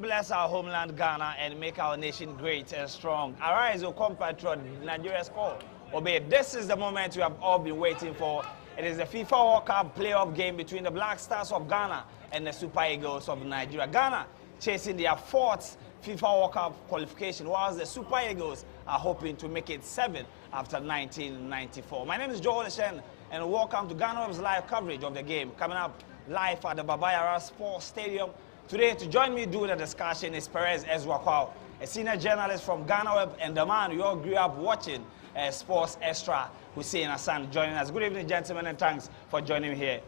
bless our homeland Ghana and make our nation great and strong. Arise, O compatriot, Nigeria's call. Obey. This is the moment we have all been waiting for. It is the FIFA World Cup playoff game between the Black Stars of Ghana and the Super Eagles of Nigeria. Ghana chasing their fourth FIFA World Cup qualification, whilst the Super Eagles are hoping to make it 7 after 1994. My name is Dzorwulu, and welcome to GhanaWeb's live coverage of the game, coming up live at the Baba Yara Sports Stadium. Today, to join me do the discussion is Perez Ezwakwao, a senior journalist from GhanaWeb, and the man we all grew up watching, Sports Extra, Hussein Hassan, joining us. Good evening, gentlemen, and thanks for joining me here.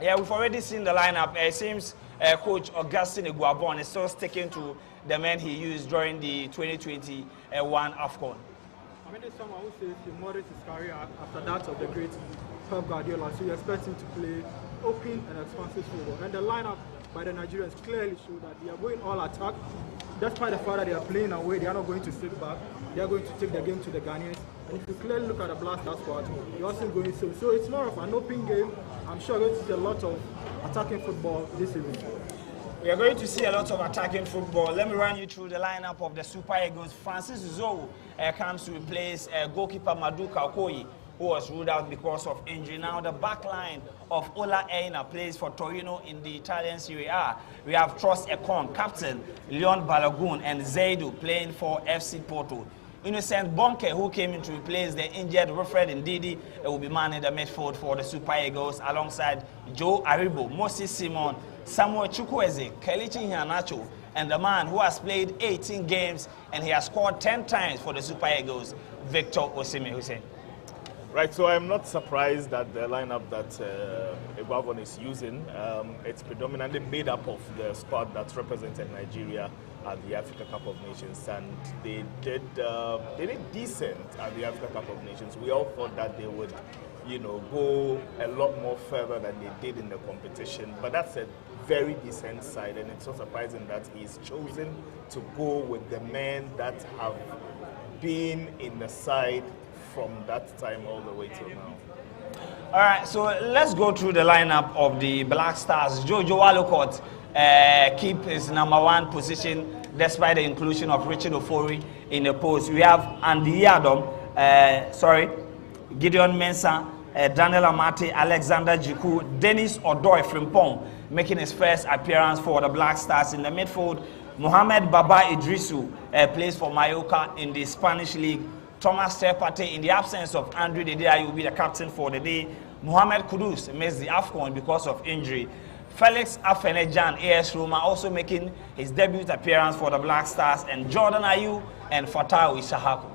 Yeah, we've already seen the lineup. It seems Coach Augustine Iguabon is still sticking to the men he used during the 2021 AFCON. I mean, there's someone who says he moderates his career after that of the great Pep Guardiola, so you expect him to play open and expansive football. And the lineup by the Nigerians clearly show that they are going all attack. Despite the fact that they are playing away, they are not going to sit back. They are going to take the game to the Ghanaians. And if you clearly look at the Black Stars squad, you're also going so. So it's more of an open game. I'm sure we're going to see a lot of attacking football this evening. We are going to see a lot of attacking football. Let me run you through the lineup of the Super Eagles. Francis Dzorwulu comes to replace goalkeeper Maduka Okoye, who was ruled out because of injury. Now the back line of Ola Aina plays for Torino in the Italian Serie A. We have Trost Ekong, captain, Leon Balogun, and Zaidu playing for FC Porto. Innocent Bonke, who came in to replace the injured Wilfred Ndidi, will be manning the midfield for the Super Eagles alongside Joe Aribo, Moses Simon, Samuel Chukwueze, Kelechi Iheanacho, and the man who has played 18 games and he has scored 10 times for the Super Eagles, Victor Osimhen. Hussein. Right, so I'm not surprised that the lineup that Iguavon is using, it's predominantly made up of the squad that represented Nigeria at the Africa Cup of Nations, and they did decent at the Africa Cup of Nations. We all thought that they would, go a lot more further than they did in the competition, but that's a very decent side, and it's not surprising that he's chosen to go with the men that have been in the side from that time all the way till now. All right, so let's go through the lineup of the Black Stars. Jojo Walcott keep his #1 position despite the inclusion of Richard Ofori in the post. We have Andy Adam, Gideon Mensah, Daniel Amate, Alexander Jiku, Dennis Odoi Frimpong making his first appearance for the Black Stars in the midfield. Mohamed Baba Idrisu plays for Mallorca in the Spanish League. Thomas Tepate, in the absence of Andrew Dedea, will be the captain for the day. Mohamed Kudus missed the AFCON because of injury. Felix Afenejan, AS Roma, also making his debut appearance for the Black Stars, and Jordan Ayew and Fatawu Ishahaku.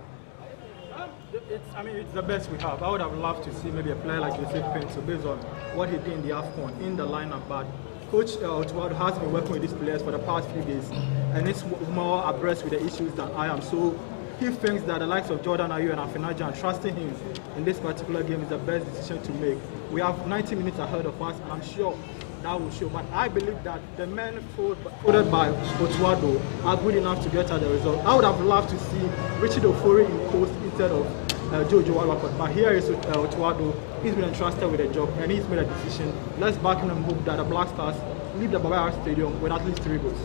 It's the best we have. I would have loved to see maybe a player like Yosef Pinto based on what he did in the AFCON in the lineup, but Coach Otuado has been working with these players for the past few days, and it's more abreast with the issues than I am. So he thinks that the likes of Jordan Ayew and Afenajan, trusting him in this particular game is the best decision to make. We have 90 minutes ahead of us, and I'm sure that will show. But I believe that the men folded by Otuado are good enough to get at the result. I would have loved to see Richard Ofori in post instead of Jojo Walcott. But here is Otuado. He's been entrusted with a job, and he's made a decision. Let's back him and hope that the Black Stars leave the Baba Yara Stadium with at least 3 goals.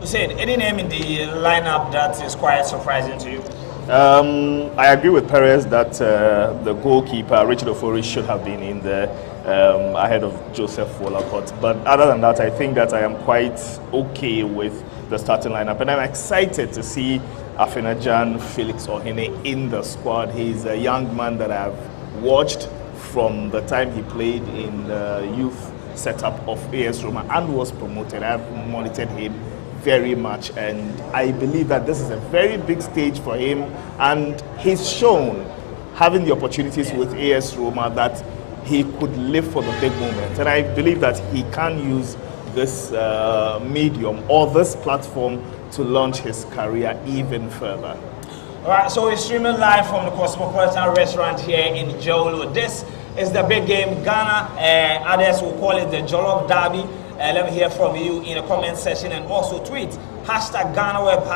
Hussein, any name in the lineup that is quite surprising to you? I agree with Perez that the goalkeeper, Richard Ofori, should have been in there ahead of Joseph Wolacott. But other than that, I think that I am quite okay with the starting lineup. And I'm excited to see Afenajan Felix Ohene in the squad. He's a young man that I've watched from the time he played in the youth setup of AS Roma and was promoted. I've monitored him very much, and I believe that this is a very big stage for him, and he's shown, having the opportunities with AS Roma, that he could live for the big moment, and I believe that he can use this medium or this platform to launch his career even further. All right, so we're streaming live from the Cosmopolitan restaurant here in Dzorwulu. This is the big game. Ghana, others will call it the Jollof Derby. Let me hear from you in the comment section, and also tweet #GhanaWeb,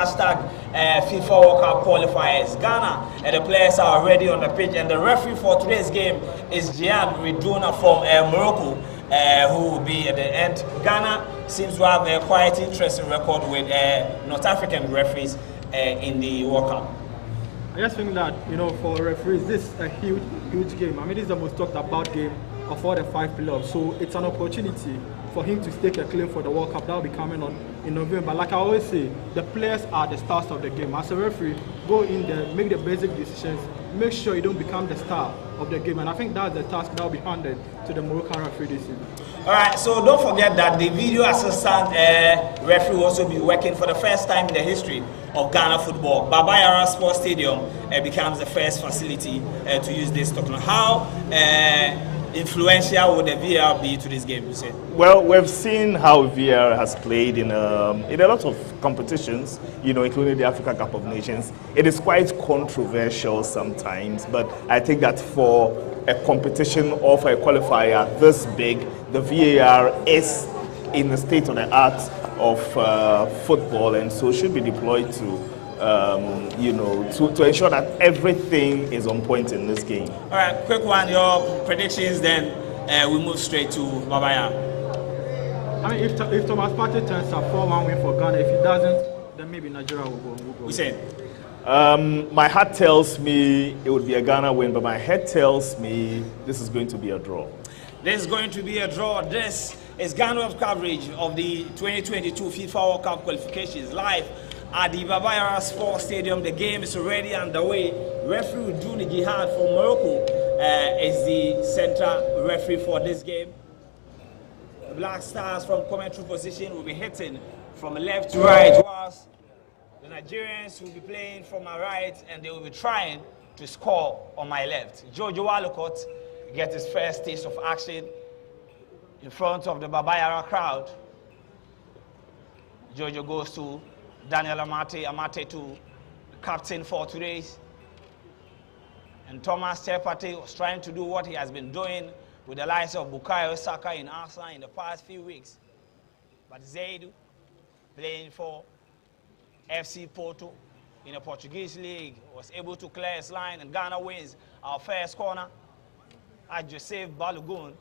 FIFA World Cup qualifiers. Ghana, and the players are already on the pitch, and the referee for today's game is Gian Riduna from Morocco, who will be at the end. Ghana seems to have a quite interesting record with North African referees in the World Cup. I just think that, you know, for referees, this is a huge game. I mean, this is the most talked about game of all the 5 playoffs. So it's an opportunity for him to stake a claim for the World Cup that will be coming on in November. Like I always say, the players are the stars of the game. As a referee, go in there, make the basic decisions, make sure you don't become the star of the game. And I think that's the task that will be handed to the Moroccan referee this season. All right, so don't forget that the video assistant referee will also be working for the first time in the history of Ghana football. Baba Yara Sports Stadium becomes the first facility to use this technology. How influential would the VAR be to this game, you say? Well, we've seen how VAR has played in a lot of competitions, you know, including the African Cup of Nations. It is quite controversial sometimes, but I think that for a competition or for a qualifier this big, the VAR is in the state of the art of football, and so should be deployed to you know, to ensure that everything is on point in this game. All right, quick one, your predictions, then we move straight to Baba Yara. I mean, if Thomas Partey turns a 4-1 win for Ghana, if he doesn't, then maybe Nigeria will go. We say? My heart tells me it would be a Ghana win, but my head tells me this is going to be a draw. This is going to be a draw. This is GhanaWeb coverage of the 2022 FIFA World Cup qualifications live at the Baba Yara Sports Stadium. The game is already underway. Referee Duni Jihad from Morocco is the central referee for this game. The Black Stars from commentary position will be hitting from left to right, whilst the Nigerians will be playing from my right, and they will be trying to score on my left. Dzorwulu gets his first taste of action in front of the Baba Yara crowd. Jojo goes to Daniel Amate to captain for today. And Thomas Partey was trying to do what he has been doing with the likes of Bukayo Saka in Arsenal in the past few weeks. But Zaidu, playing for FC Porto in the Portuguese league, was able to clear his line, and Ghana wins our first corner. As Joseph Balogun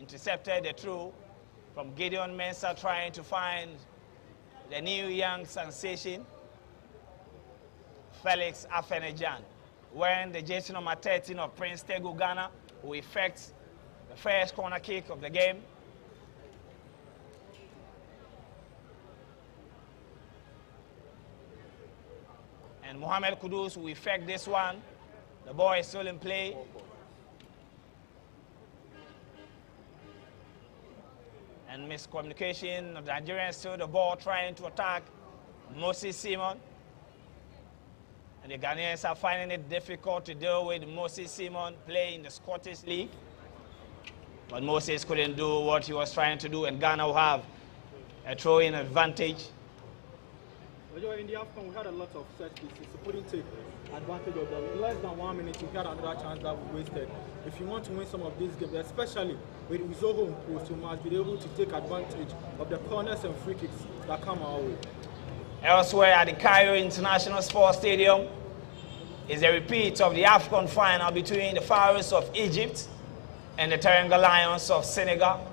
intercepted the throw from Gideon Mensah, trying to find the new young sensation, Felix Afenejan, wearing the jersey number 13 of Prince Tego Ghana, who effects the first corner kick of the game. And Mohamed Kudus will effect this one. The ball is still in play. And miscommunication of the Nigerians still the ball, trying to attack Moses Simon. And the Ghanaians are finding it difficult to deal with Moses Simon playing in the Scottish League. But Moses couldn't do what he was trying to do, and Ghana will have a throw-in advantage. In the AFCON, we had a lot of set pieces, so couldn't take advantage of them. In less than 1 minute, we had another chance that we wasted. If you want to win some of these games, especially with Zoho in post, you must be able to take advantage of the corners and free kicks that come our way. Elsewhere at the Cairo International Sports Stadium is a repeat of the AFCON final between the Pharaohs of Egypt and the Teranga Lions of Senegal.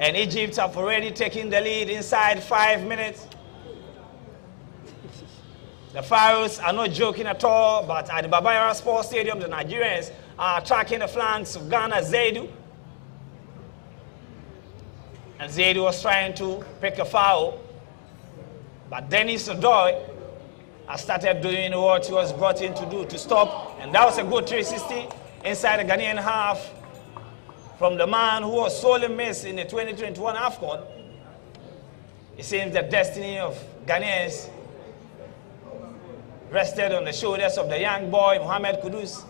And Egypt have already taken the lead inside 5 minutes. The Pharaohs are not joking at all, but at the Baba Yara Sports Stadium, the Nigerians are attacking the flanks of Ghana, Zaidu. And Zaidu was trying to pick a foul, but Dennis Odoi has started doing what he was brought in to do, to stop. And that was a good 360 inside the Ghanaian half from the man who was sorely missed in the 2021 AFCON. It seems the destiny of Ghanaians rested on the shoulders of the young boy, Mohamed Kudus,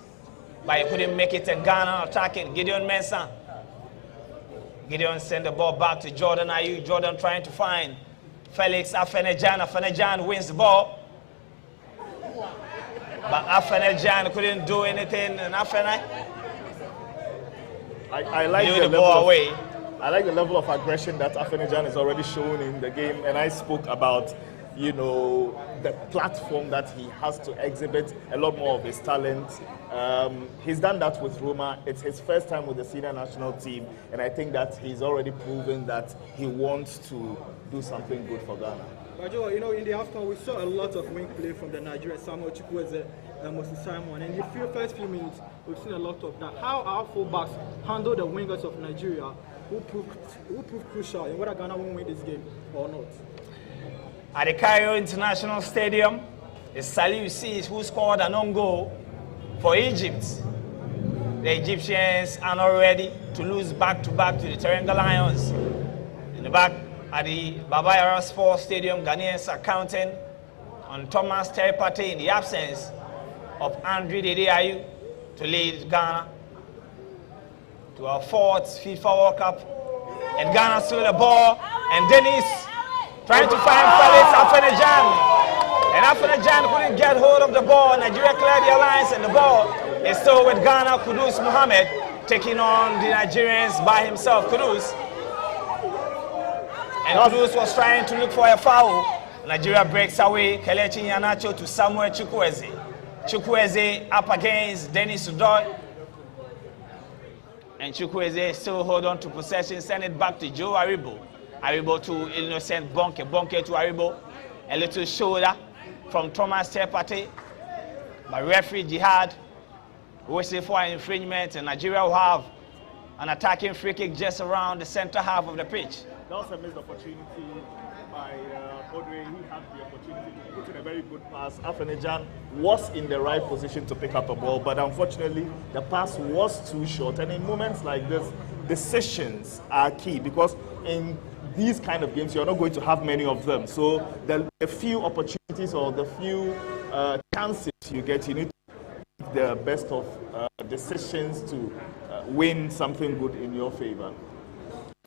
but he couldn't make it, and Ghana attacking Gideon Mensah. Gideon sent the ball back to Jordan Ayew. Jordan trying to find Felix Afenejan. Afenejan wins the ball. But Afenejan couldn't do anything, and Afenejan I like the ball away. I like the level of aggression that Afenejan has already shown in the game, and I spoke about you know, the platform that he has to exhibit a lot more of his talent. He's done that with Roma. It's his first time with the senior national team, and I think that he's already proven that he wants to do something good for Ghana. But Joe, you know, in the AFCON, we saw a lot of wing play from the Nigerian Samuel Chukwueze and Moses Simon. And in the first few minutes, we've seen a lot of that. How our fullbacks handle the wingers of Nigeria, who proved crucial in whether Ghana will win this game or not. At the Cairo International Stadium, it's Saliu Sis who scored an own goal for Egypt. The Egyptians are not ready to lose back-to-back to the Teranga Lions. In the back, at the Baba Yara Sports Stadium, Ghanaians are counting on Thomas Terpate in the absence of Andre Dedeayu to lead Ghana to our fourth FIFA World Cup. And Ghana still the ball, and Dennis trying to find Felix Afenajan. And Afenajan couldn't get hold of the ball. Nigeria cleared the alliance, and the ball is still with Ghana. Kudus Mohammed taking on the Nigerians by himself. Kudus. And Kudus was trying to look for a foul. Nigeria breaks away. Kelechi Iheanacho to Samuel Chukwueze. Chukwueze up against Dennis Udoy. And Chukwueze still hold on to possession, send it back to Joe Aribo. Aribo to Innocent Bonke. Bonke to Aribo. A little shoulder from Thomas Terpate. But referee Jihad whistle for an infringement, and Nigeria will have an attacking free kick just around the center half of the pitch. That was a missed opportunity by Audrey. He had the opportunity to put in a very good pass. Afenajan was in the right position to pick up a ball, but unfortunately, the pass was too short. And in moments like this, decisions are key, because in these kind of games, you're not going to have many of them. So the few opportunities or the few chances you get, you need to make the best of decisions to win something good in your favor.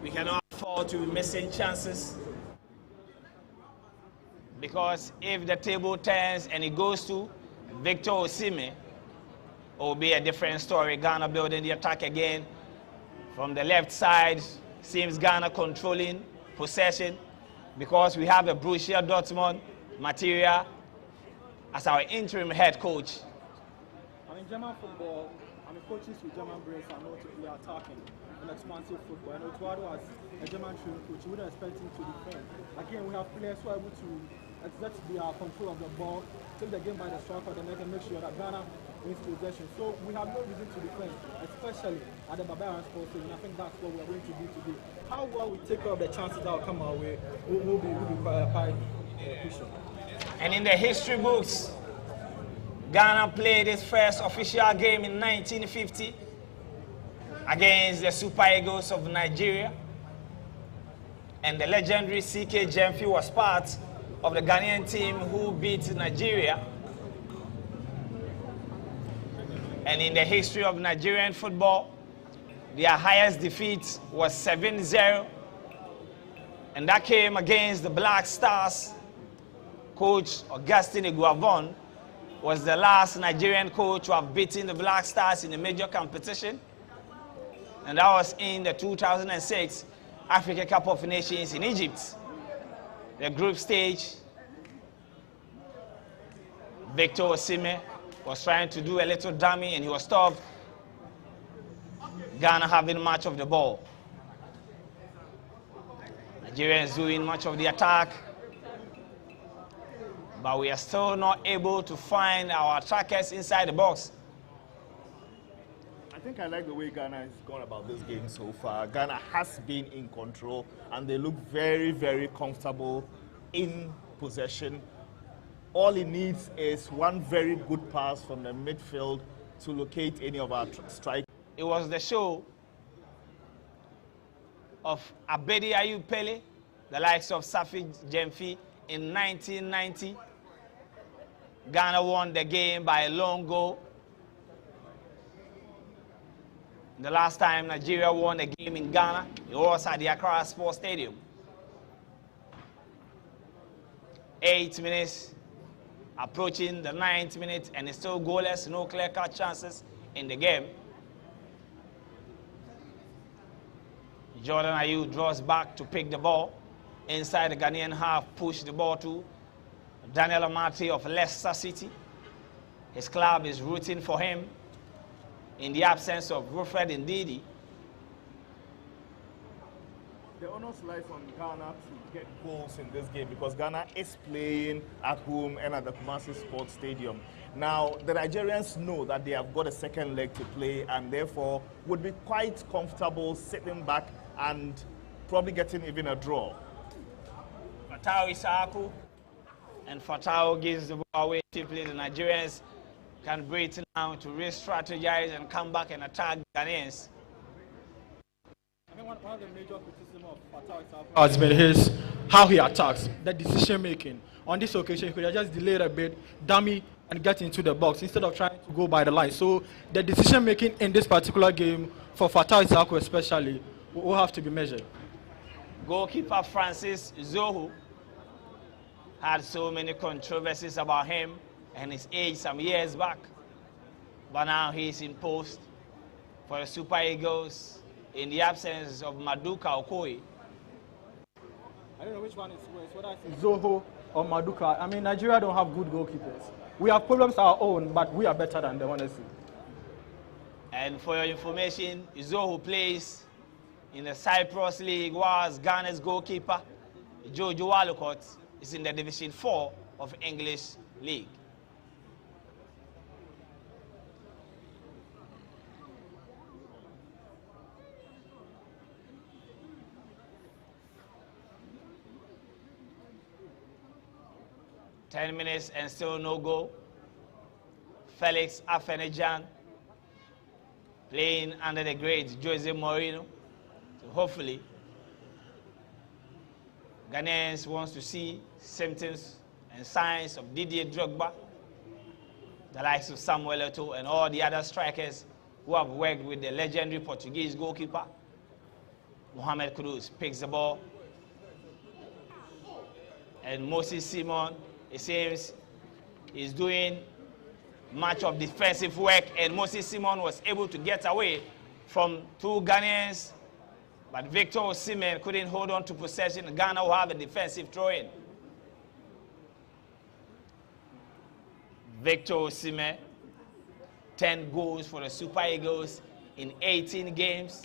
We cannot afford to be missing chances, because if the table turns and it goes to Victor Osimhen, it will be a different story. Ghana building the attack again from the left side. Seems Ghana controlling possession, because we have a Borussia Dortmund material as our interim head coach. I mean, German football, coaches with German brains are known to play attacking and expansive football. And Otuado, as a German trained coach, you wouldn't expect him to defend. Again, we have players who are able to exert their control of the ball, take the game by the strike of the neck, and make sure that Ghana wins possession. So we have no reason to defend, especially at the Baba Yara Sports Stadium. I think that's what we are going to do today. How well we take care of the chances that will come our way will be quite crucial. And in the history books, Ghana played its first official game in 1950 against the Super Eagles of Nigeria. And the legendary CK Jemfi was part of the Ghanaian team who beat Nigeria. And in the history of Nigerian football, their highest defeat was 7-0. And that came against the Black Stars. Coach Augustine Iguavon was the last Nigerian coach to have beaten the Black Stars in a major competition. And that was in the 2006 Africa Cup of Nations in Egypt. The group stage, Victor Osimhen was trying to do a little dummy and he was stopped. Ghana having much of the ball. Nigerians doing much of the attack. But we are still not able to find our attackers inside the box. I think I like the way Ghana has gone about this game so far. Ghana has been in control, and they look very, very comfortable in possession. All it needs is one very good pass from the midfield to locate any of our strikers. It was the show of Abedi Ayew Pele, the likes of Safi Jemfi in 1990. Ghana won the game by a long goal. The last time Nigeria won a game in Ghana, it was at the Accra Sports Stadium. 8 minutes, approaching the 9th minute, and it's still goalless, no clear-cut chances in the game. Jordan Ayew draws back to pick the ball. Inside the Ghanaian half, push the ball to Daniel Amati of Leicester City. His club is rooting for him in the absence of Wilfred Ndidi. The onus lies on Ghana to get goals in this game because Ghana is playing at home and at the Kumasi Sports Stadium. Now, the Nigerians know that they have got a second leg to play and therefore would be quite comfortable sitting back and probably getting even a draw. Fatau Isaku, and Fatau gives the ball away cheaply. The Nigerians can breathe now to re-strategize and come back and attack Ghanaians. I mean, one of the major criticisms of Fatau Isaku has been how he attacks, the decision making. On this occasion, he could have just delayed a bit, dummy, and get into the box instead of trying to go by the line. So the decision making in this particular game, for Fatau Isaku especially, will have to be measured. Goalkeeper Francis Zohu had so many controversies about him and his age some years back, but now he's in post for the Super Eagles in the absence of Maduka Okoye. I don't know which one is worse, whether it's Zoho or Maduka. I mean, Nigeria don't have good goalkeepers. We have problems our own, but we are better than them, honestly. And for your information, Zoho plays in the Cyprus League, whilst Ghana's goalkeeper, Dzorwulu, is in the Division 4 of English League. Ten minutes and still no goal. Felix Afenejan playing under the great Jose Mourinho. So hopefully, Ghanaians wants to see symptoms and signs of Didier Drogba, the likes of Samuel Eto'o and all the other strikers who have worked with the legendary Portuguese goalkeeper. Mohamed Kudus picks the ball. And Moses Simon, it seems, is doing much of defensive work, and Moses Simon was able to get away from two Ghanaians, but Victor Osimhen couldn't hold on to possession. Ghana will have a defensive throw-in. Victor Osimhen, 10 goals for the Super Eagles in 18 games.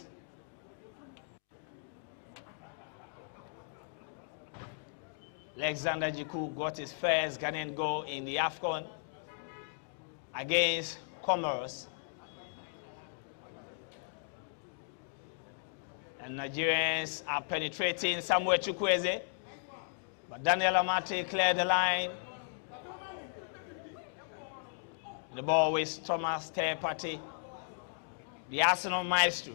Alexander Jiku got his first Ghanaian goal in the AFCON against Comoros. And Nigerians are penetrating Samuel Chukwueze, but Daniel Amati cleared the line. The ball with Thomas Terpati, the Arsenal maestro,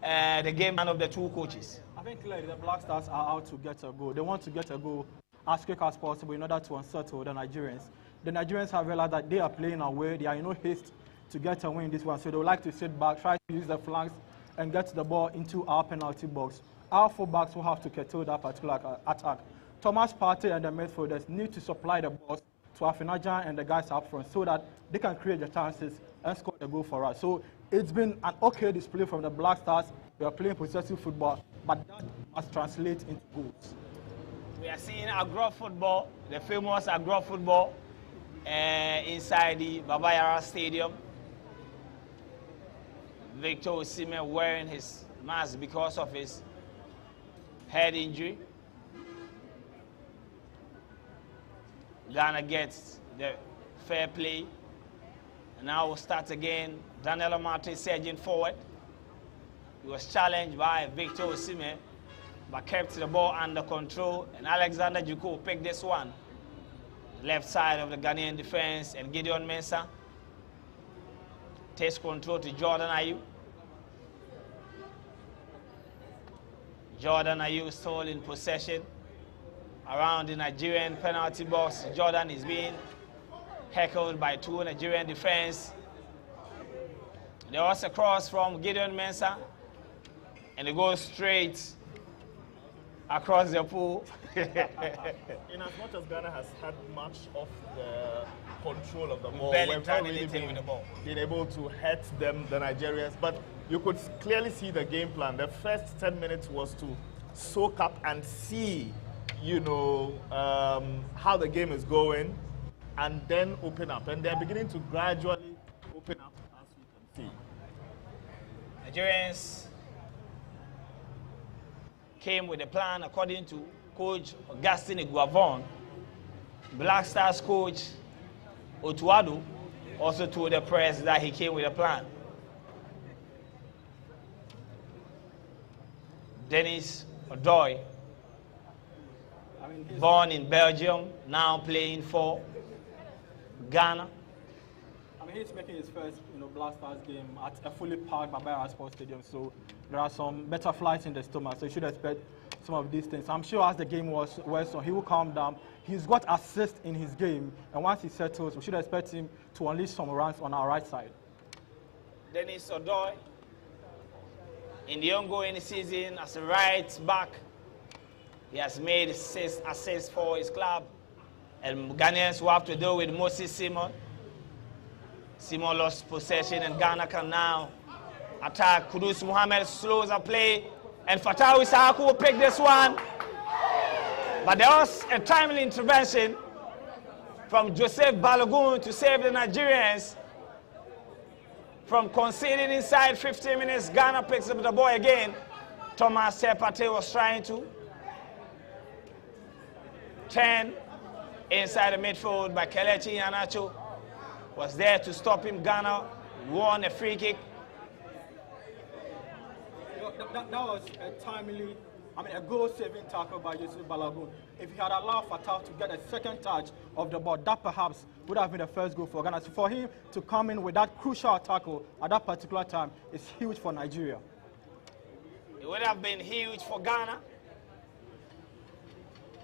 the game man of the two coaches. I think clearly the Black Stars are out to get a goal. They want to get a goal as quick as possible in order to unsettle the Nigerians. The Nigerians have realized that they are playing away. They are in no haste to get a win in this one. So they would like to sit back, try to use the flanks, and get the ball into our penalty box. Our fullbacks will have to curtail that particular attack. Thomas Partey and the midfielders need to supply the balls to Afenajan and the guys up front so that they can create the chances and score the goal for us. So it's been an okay display from the Black Stars. They are playing possessive football, but that must translate into goals. We are seeing Accra football, the famous Accra football, inside the Baba Yara Stadium. Victor Osimhen wearing his mask because of his head injury. Ghana gets the fair play. And now we'll start again. Daniel Amati surging forward. He was challenged by Victor Osimhen, but kept the ball under control. And Alexander Juko picked this one. Left side of the Ghanaian defense, and Gideon Mensah takes control to Jordan Ayew. Jordan Ayew still in possession around the Nigerian penalty box. Jordan is being heckled by two Nigerian defense. There was a cross from Gideon Mensah, and it goes straight across the pool. In as much as Ghana has had much of the control of the ball, we've not really been able to hurt them, the Nigerians, but you could clearly see the game plan. The first 10 minutes was to soak up and see you know, how the game is going, and then open up. And they're beginning to gradually open up, as we can see. Nigerians came with a plan according to Coach Augustine Iguavon. Black Stars coach Otuado also told the press that he came with a plan. Dennis Odoi, born in Belgium, now playing for Ghana. I mean, he's making his first, Black Stars game at a fully packed Baba Yara Sports Stadium, so there are some butterflies in the stomach, so you should expect some of these things. I'm sure as the game wears on, he will calm down. He's got assists in his game, and once he settles, we should expect him to unleash some runs on our right side. Dennis Odoi, in the ongoing season as a right back, he has made 6 assists for his club. And Ghanaians will have to deal with Moses Simon. Simon lost possession, and Ghana can now attack. Kudus Mohammed slows a play, and Fatawi Sahaku will pick this one. But there was a timely intervention from Joseph Balogun to save the Nigerians from conceding inside 15 minutes. Ghana picks up the ball again. Thomas Sepate was trying to turn inside the midfield, but Kelechi Iheanacho was there to stop him. Ghana won a free kick. That was a timely, a goal-saving tackle by Joseph Balogun. If he had allowed Fatal to get a second touch of the ball, that perhaps would have been the first goal for Ghana. So for him to come in with that crucial tackle at that particular time is huge for Nigeria. It would have been huge for Ghana.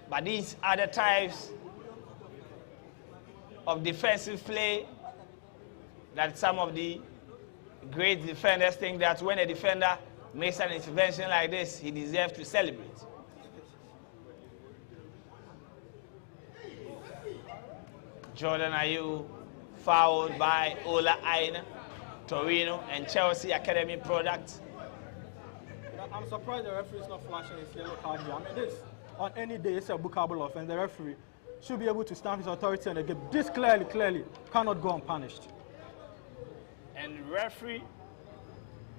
But these are the types of defensive play that some of the great defenders think that when a defender makes an intervention like this, he deserves to celebrate. Jordan Ayew fouled by Ola Aina, Torino and Chelsea Academy product. I'm surprised the referee is not flashing his yellow card here. This, on any day, it's a bookable offense. The referee should be able to stamp his authority on the game. This clearly cannot go unpunished. And referee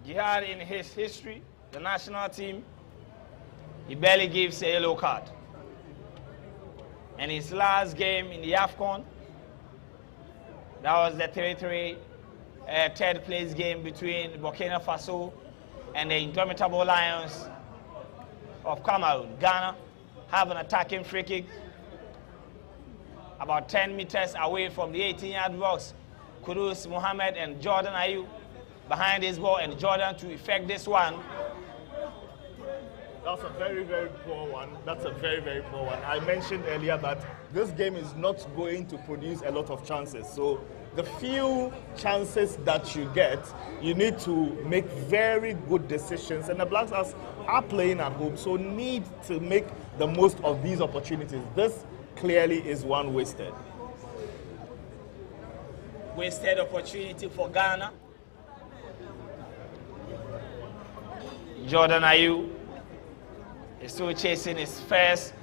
Jihad, in his history, the national team, he barely gives a yellow card. And his last game in the AFCON, that was the 3-3 third place game between Burkina Faso and the indomitable Lions of Cameroon. Ghana have an attacking free kick about 10 meters away from the 18-yard box. Kudus Mohammed and Jordan Ayew behind this ball, and Jordan to effect this one. That's a very, very poor one. That's a very, very poor one. I mentioned earlier that this game is not going to produce a lot of chances. So the few chances that you get, you need to make very good decisions. And the Black Stars are playing at home, so need to make the most of these opportunities. This clearly is one wasted. Wasted opportunity for Ghana. Jordan Ayew is still chasing his first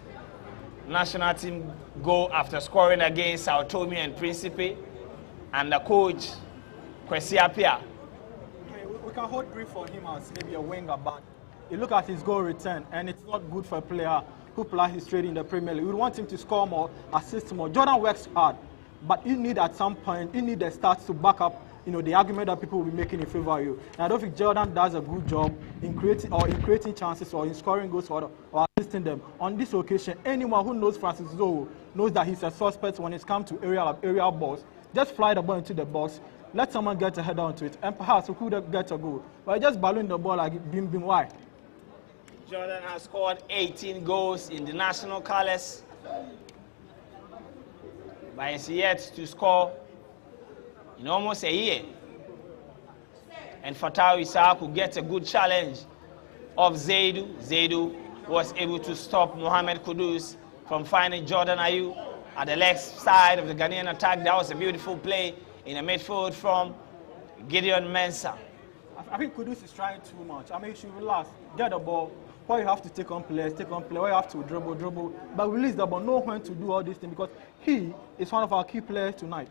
national team goal after scoring against Sao Tome and Principe, and the coach, Kwesi Appiah. We can hold brief on him as maybe a winger, but you look at his goal return, and it's not good for a player who plays his trade in the Premier League. We want him to score more, assist more. Jordan works hard, but you need at some point, you need the stats to back up the argument that people will be making in favor of you. And I don't think Jordan does a good job in creating chances or in scoring goals or assisting them. On this occasion, anyone who knows Francis Dzorwulu knows that he's a suspect when it comes to aerial balls. Just fly the ball into the box, let someone get a header onto it, and perhaps we could get a goal. But just balloon the ball like bim. Why? Jordan has scored 18 goals in the national colours, but he's yet to score in almost a year. And Fatawi Sahaku gets a good challenge of Zaidu. Zaidu was able to stop Mohamed Kudus from finding Jordan Ayew at the left side of the Ghanaian attack. That was a beautiful play in the midfield from Gideon Mensah. I think Kudus is trying too much. I mean, he should relax, get the ball. Why you have to take on players, why you have to dribble, but release the ball, know when to do all these things because he is one of our key players tonight.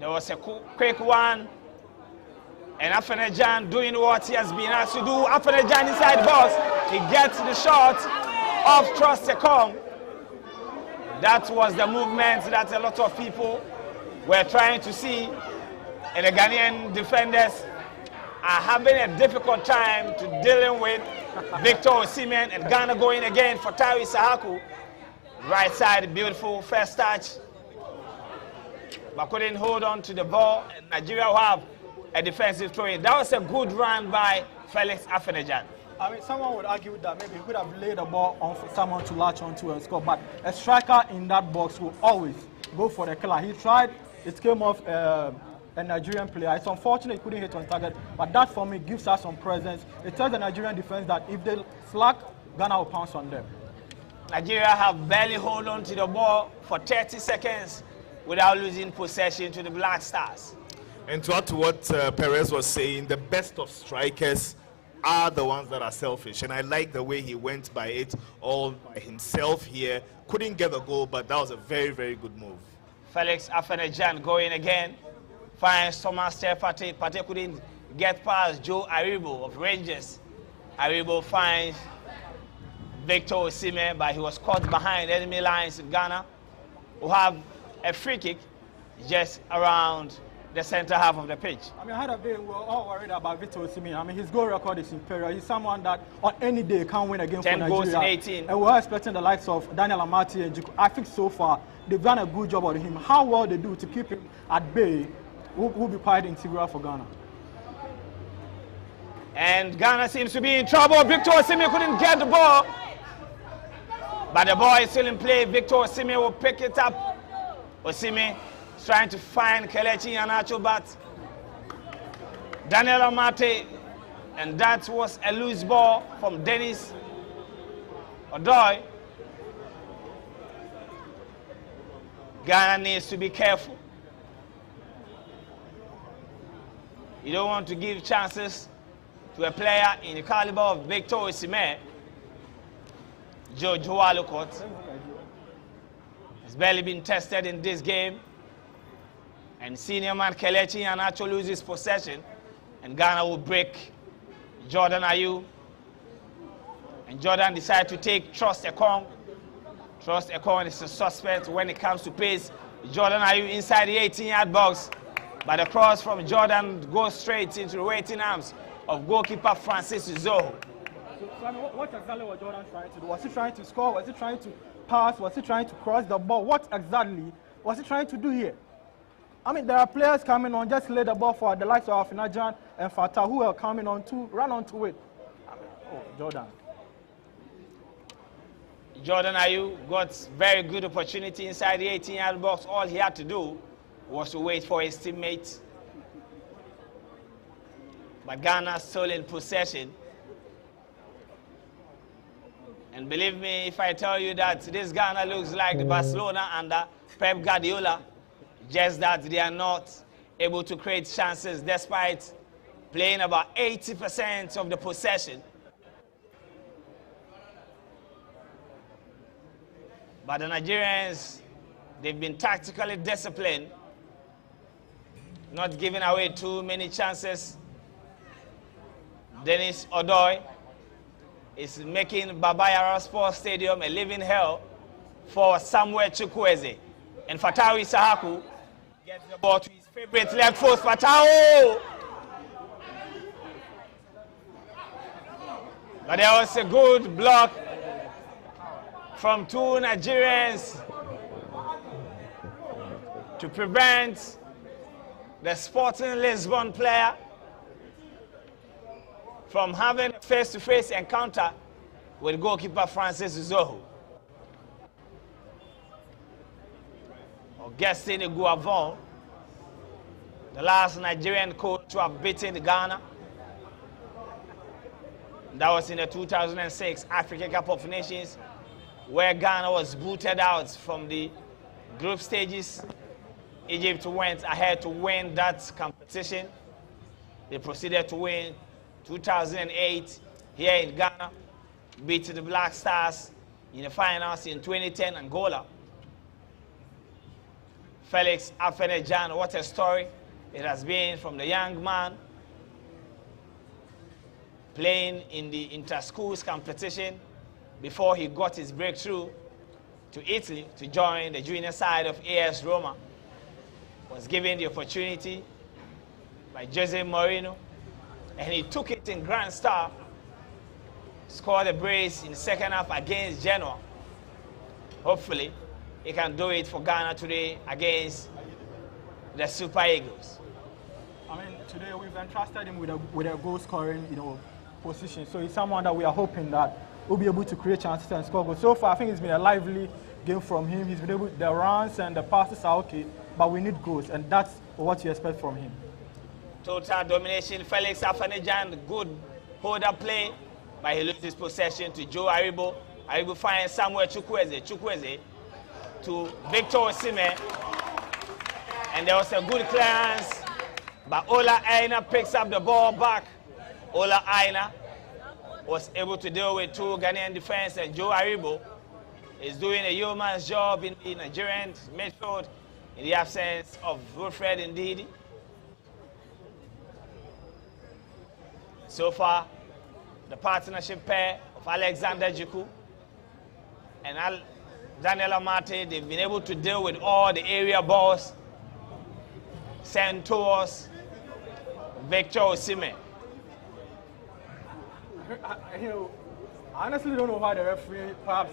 There was a quick one, and Afenajan doing what he has been asked to do. Afenajan inside the box, he gets the shot of Trostekong. That was the movement that a lot of people were trying to see, and the Ghanaian defenders are having a difficult time to dealing with Victor Osimhen, and Ghana going again for Tawi Sahaku. Right side, beautiful first touch, but couldn't hold on to the ball, and Nigeria will have a defensive throw-in. That was a good run by Felix Afenajan. I mean, someone would argue that maybe he could have laid the ball on for someone to latch onto and score, but a striker in that box will always go for the killer. He tried, it came off a Nigerian player. It's unfortunate he couldn't hit on target, but that for me gives us some presence. It tells the Nigerian defense that if they slack, Ghana will pounce on them. Nigeria have barely hold on to the ball for 30 seconds without losing possession to the Black Stars. And to add to what Perez was saying, the best of strikers are the ones that are selfish, and I like the way he went by it all by himself here. Couldn't get the goal, but that was a very, very good move. Felix Afenajan going again, finds Thomas Pate. Pate couldn't get past Joe Aribo of Rangers. Aribo finds Victor Osimhen, but he was caught behind enemy lines in Ghana, who have a free kick just around the center half of the pitch. I mean, ahead of day, we're all worried about Victor Osimhen. I mean, his goal record is imperial. He's someone that on any day can win a game for Nigeria. 10 goals in 18. And we're expecting the likes of Daniel Amati and Jiku. I think so far, they've done a good job on him. How well they do to keep him at bay will be quite integral for Ghana. And Ghana seems to be in trouble. Victor Osimhen couldn't get the ball, but the ball is still in play. Victor Osimhen will pick it up. Osimhen trying to find Kelechi Iheanacho, but Daniel Amate, and that was a loose ball from Dennis Odoi. Ghana needs to be careful. You don't want to give chances to a player in the caliber of Victor Osimhen. Dzorwulu has barely been tested in this game. And senior man Kelechi Iheanacho loses possession, and Ghana will break Jordan Ayew. And Jordan decides to take Trostekong. Trostekong is a suspect when it comes to pace. Jordan Ayew inside the 18-yard box, but the cross from Jordan goes straight into the waiting arms of goalkeeper Francis Zoho. So, I mean, what exactly was Jordan trying to do? Was he trying to score? Was he trying to pass? Was he trying to cross the ball? What exactly was he trying to do here? I mean, there are players coming on, just lay the ball for the likes of Afenajan and Fatah, who are coming on to run onto it. I mean, oh, Jordan. Jordan Ayew got very good opportunity inside the 18-yard box. All he had to do was to wait for his teammate. But Ghana still in possession. And believe me, if I tell you that this Ghana looks like the Barcelona under Pep Guardiola, just that they are not able to create chances despite playing about 80% of the possession. But the Nigerians, they've been tactically disciplined, not giving away too many chances. Dennis Odoi is making Baba Yara Sports Stadium a living hell for Samuel Chukwueze. And Fatawi Sahaku gets the ball to his favorite left foot, Fatao! But there was a good block from two Nigerians to prevent the Sporting Lisbon player from having a face-to-face encounter with goalkeeper Francis Zoho. Augustine Guavon, the last Nigerian coach to have beaten Ghana. That was in the 2006 African Cup of Nations, where Ghana was booted out from the group stages. Egypt went ahead to win that competition They proceeded to win 2008 here in Ghana, beat the Black Stars in the finals in 2010 Angola. Felix Afenejan, what a story it has been from the young man playing in the inter-schools competition before he got his breakthrough to Italy to join the junior side of AS Roma. Was given the opportunity by Jose Mourinho, and he took it in grand style, scored a brace in the second half against Genoa. Hopefully, he can do it for Ghana today against the Super Eagles. I mean, today we've entrusted him with a goal scoring, position. So he's someone that we are hoping that will be able to create chances and score goals. So far, I think it's been a lively game from him. He's been able, the runs and the passes are okay, but we need goals, and that's what you expect from him. Total domination. Felix Afenejan, good hold-up play, but he loses possession to Joe Aribo. Aribo finds Samuel Chukwueze to Victor Osimhen, and there was a good clearance, but Ola Aina picks up the ball back. Ola Aina was able to deal with two Ghanaian defense, and Joe Aribo is doing a yeoman's job in the Nigerian midfield in the absence of Wilfred Ndidi. So far, the partnership pair of Alexander Jiku and Daniel Amate, they've been able to deal with all the area balls sent towards Victor Osimhen. I honestly don't know why the referee, perhaps,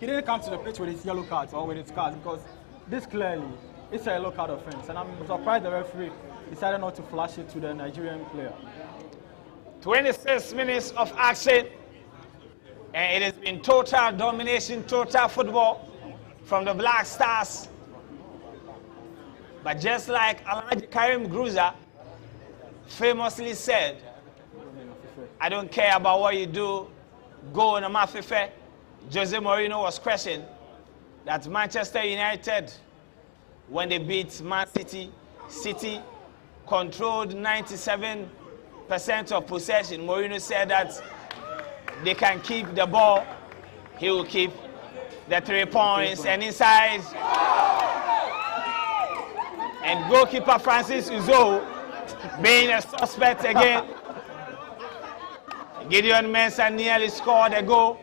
he didn't come to the pitch with his yellow cards or with his cards, because this clearly is a yellow card offense, and I'm surprised the referee decided not to flash it to the Nigerian player. 26 minutes of action, and it has been total domination, total football from the Black Stars. But just like Alhaji Karim Gruza famously said, I don't care about what you do, go on a Mafife. Jose Mourinho was questioned that Manchester United, when they beat Man City, City controlled 97% of possession. Mourinho said that they can keep the ball, he will keep the 3 points, and inside. And goalkeeper Francis Uzo being a suspect again. Gideon Mensah nearly scored a goal,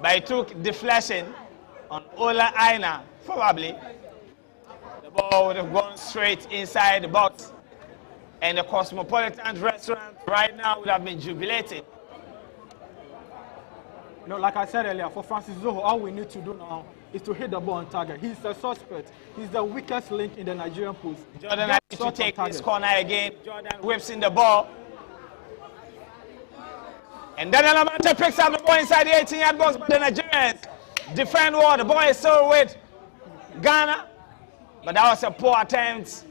but he took deflection on Ola Aina. Probably the ball would have gone straight inside the box, and the Cosmopolitan restaurant right now would have been jubilating. Like I said earlier, for Francis Zoho, all we need to do now is to hit the ball on target. He's a suspect. He's the weakest link in the Nigerian post. Jordan has to take this corner again. Jordan whips in the ball. And then Alamante picks up the ball inside the 18-yard box, but the Nigerians defend well. The ball is still with Ghana, but that was a poor attempt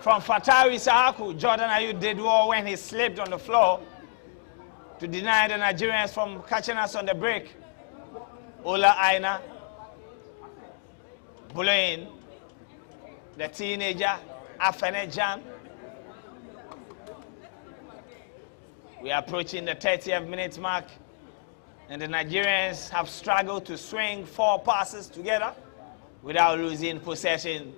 from Fatawi Sahaku. Jordan Ayew did well when he slipped on the floor to deny the Nigerians from catching us on the break. Ola Aina bullying the teenager Afenejan. We are approaching the 30th minute mark, and the Nigerians have struggled to swing 4 passes together without losing possession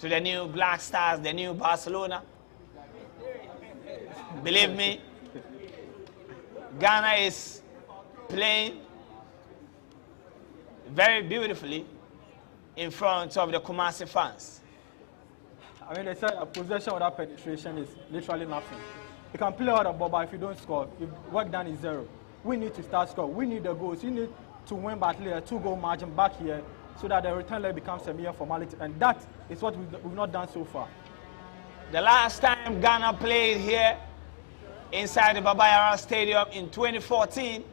to the new Black Stars, the new Barcelona. Believe me, Ghana is playing very beautifully in front of the Kumasi fans. I mean, they said a possession without penetration is literally nothing. You can play out the ball, but if you don't score, if work done is 0. We need to start scoring. We need the goals. You need to win by at least a 2-goal margin back here so that the return leg becomes a mere formality. And that is what we've not done so far. The last time Ghana played here inside the Baba Yara Stadium in 2014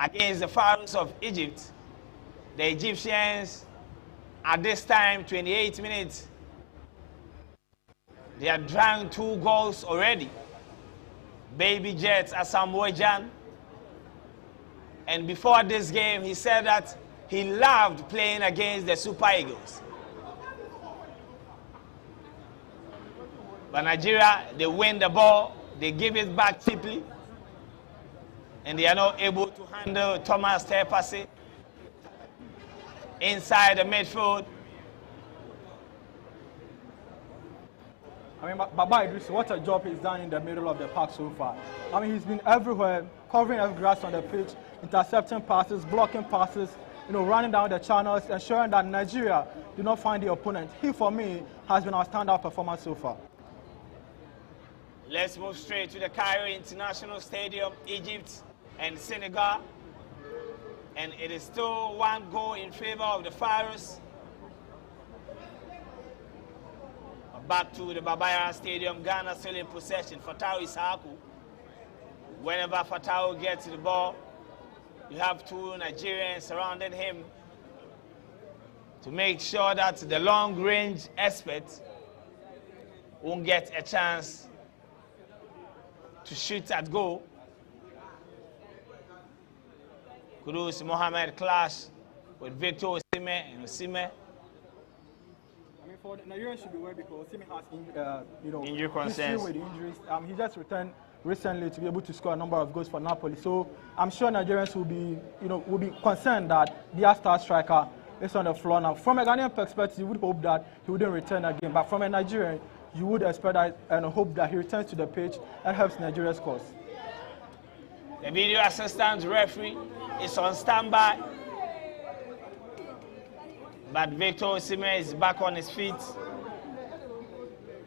against the Pharaohs of Egypt, the Egyptians at this time, 28 minutes, they had drank 2 goals already. Baby Jets Asamoah, and before this game he said that he loved playing against the Super Eagles. But Nigeria, they win the ball, they give it back cheaply, and they are not able to handle Thomas Tepasi inside the midfield. I mean, Baba Yara, what a job he's done in the middle of the park so far. I mean, he's been everywhere, covering every grass on the pitch, intercepting passes, blocking passes, running down the channels, ensuring that Nigeria do not find the opponent. He, for me, has been our standout performer so far. Let's move straight to the Cairo International Stadium, Egypt and Senegal. And it is still 1 goal in favor of the Pharaohs. Back to the Baba Yara Stadium, Ghana still in possession. Fatau Isaku. Whenever Fatau gets the ball, you have 2 Nigerians surrounding him to make sure that the long-range expert won't get a chance to shoot at goal. Kudus Mohamed clash with Victor Osimhen and Osimhen. For Nigerians should be worried because Osimhen has injury concerns with injuries. He just returned recently to be able to score a number of goals for Napoli. So I'm sure Nigerians will be concerned that their star striker is on the floor now. From a Ghanaian perspective, you would hope that he wouldn't return again. But from a Nigerian, you would expect that and hope that he returns to the pitch and helps Nigeria's cause. The video assistant referee is on standby. But Victor Osimhen is back on his feet.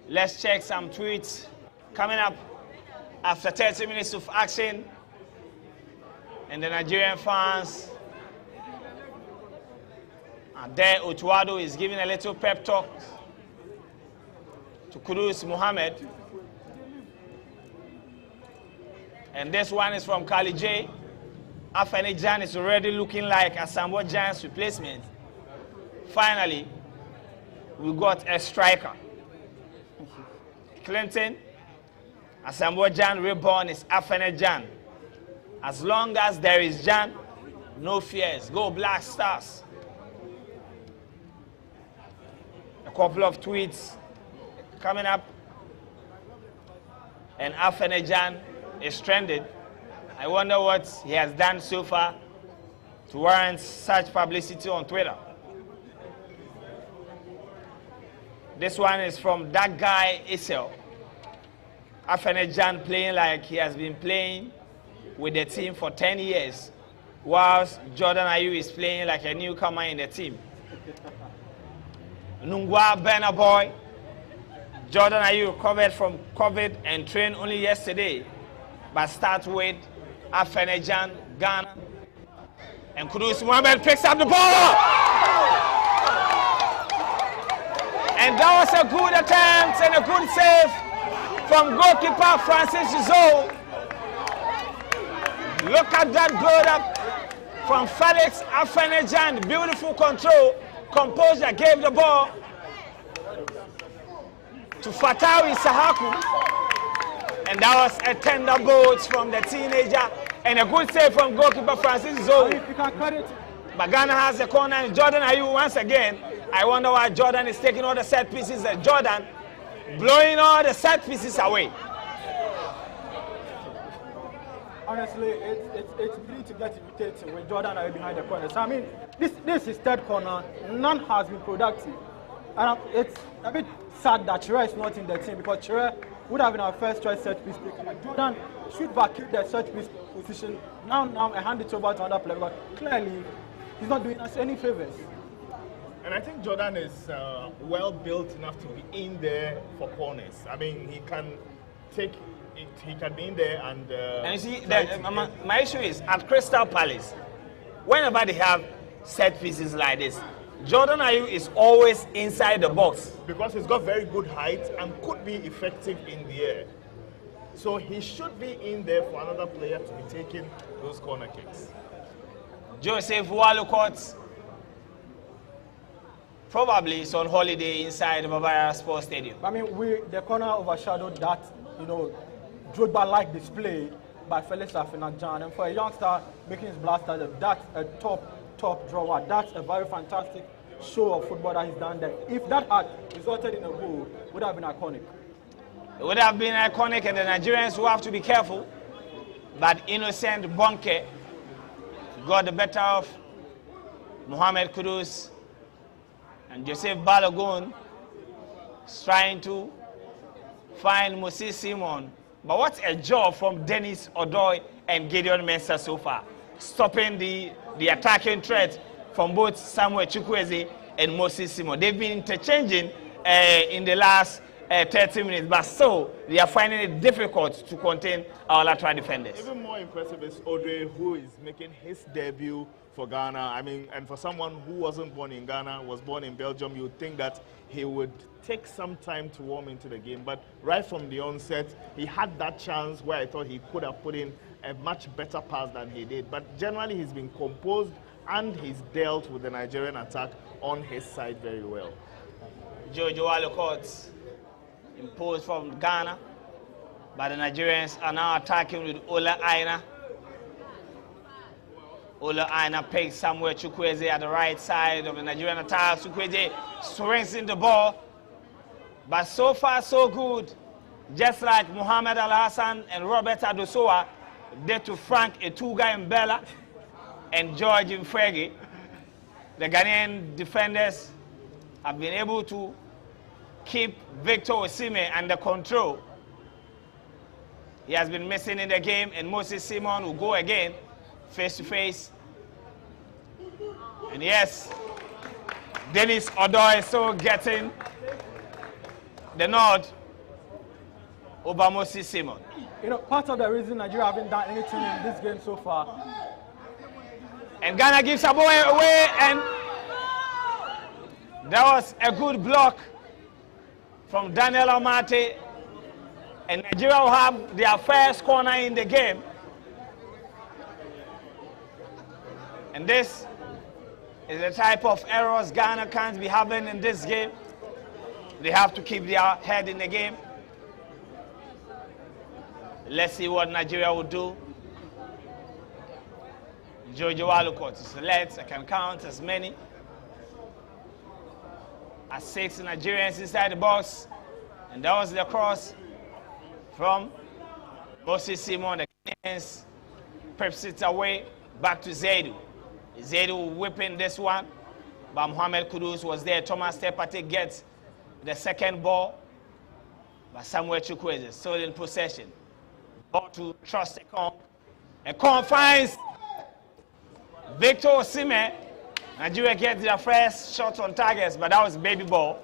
Let's check some tweets coming up after 30 minutes of action. And the Nigerian fans. And there Otuado is giving a little pep talk to Kudus Mohamed. And this one is from Kali J. Afeni Jan is already looking like a Sambo Giants replacement. Finally, we got a striker. Clinton, Asambo Jan reborn is Afene Jan. As long as there is Jan, no fears. Go Black Stars. A couple of tweets coming up. And Afene Jan is stranded. I wonder what he has done so far to warrant such publicity on Twitter. This one is from that guy Isel. Afene Jan playing like he has been playing with the team for 10 years, whilst Jordan Ayew is playing like a newcomer in the team. Nungwa Burna Boy. Jordan Ayew recovered from COVID and trained only yesterday, but start with Afene Jan, Ghana. And Kudus Mohamed picks up the ball! And that was a good attempt and a good save from goalkeeper Francis Zhou. Look at that build-up from Felix Afene Jan. Beautiful control. Composure gave the ball to Fatawi Sahaku. And that was a tender bolt from the teenager. And a good save from goalkeeper Francis Zhou. But Ghana has the corner and Jordan Ayew once again. I wonder why Jordan is taking all the set pieces and Jordan blowing all the set pieces away. Honestly, it's really to get irritating when Jordan are behind the corners. I mean, this is third corner. None has been productive. And it's a bit sad that Chira is not in the team because Chira would have been our first choice set piece taker. But Jordan should vacate the set piece position now and hand it over to another player. But clearly, he's not doing us any favors. And I think Jordan is well built enough to be in there for corners. I mean, he can take it, he can be in there and. And you see, my issue is at Crystal Palace, whenever they have set pieces like this, Jordan Ayew is always inside the box. Because he's got very good height and could be effective in the air. So he should be in there for another player to be taking those corner kicks. Joseph Walcott probably is on holiday inside the Baba Yara Sports Stadium. I mean, the corner overshadowed that, Drogba-like display by Felix Afene Jan. And for a youngster making his blaster, that's a top drawer. That's a very fantastic show of football that he's done there. If that had resulted in a goal, it would have been iconic. It would have been iconic, and the Nigerians will have to be careful. But innocent Bonke got the better of Mohamed Kudus, and Joseph Balogun is trying to find Moses Simon. But what a job from Dennis Odoi and Gideon Mensah so far, stopping the attacking threat from both Samuel Chukwueze and Moses Simon. They've been interchanging in the last 30 minutes, but still they are finding it difficult to contain our lateral defenders. Even more impressive is Odoi, who is making his debut for Ghana. I mean, and for someone who wasn't born in Ghana, was born in Belgium, you would think that he would take some time to warm into the game. But right from the onset, he had that chance where I thought he could have put in a much better pass than he did. But generally, he's been composed and he's dealt with the Nigerian attack on his side very well. Dzorwulu courts imposed from Ghana, but the Nigerians are now attacking with Ola Aina. Ola Aina picks Samuel Chukwueze at the right side of the Nigerian attack. Chukwueze swings in the ball, but so far so good. Just like Muhammad Al-Hassan and Robert Adosoa did to Frank Etuga Mbella and George Mfregi, the Ghanaian defenders have been able to keep Victor Osimhen under control. He has been missing in the game, and Moses Simon will go again face to face. And yes, Dennis Odoi is still getting the nod over Moses Simon. You know, part of the reason Nigeria haven't done anything in this game so far. And Ghana gives a ball away, and that was a good block from Daniel Amate. And Nigeria will have their first corner in the game. And this is the type of errors Ghana can't be having in this game. They have to keep their head in the game. Let's see what Nigeria will do. Dzorwulu court to select. I can count as many as 6 Nigerians inside the box. And that was the cross from Moses Simon. The Ghanaians preps it away back to Zaidu. Zaidu whipping this one, but Mohamed Kudus was there. Thomas Tepate gets the second ball, but Samuel Chukwueze still in possession. Ball to Trust Ekong. Ekong finds Victor Osimhen. Nigeria gets their first shot on targets, but that was baby ball.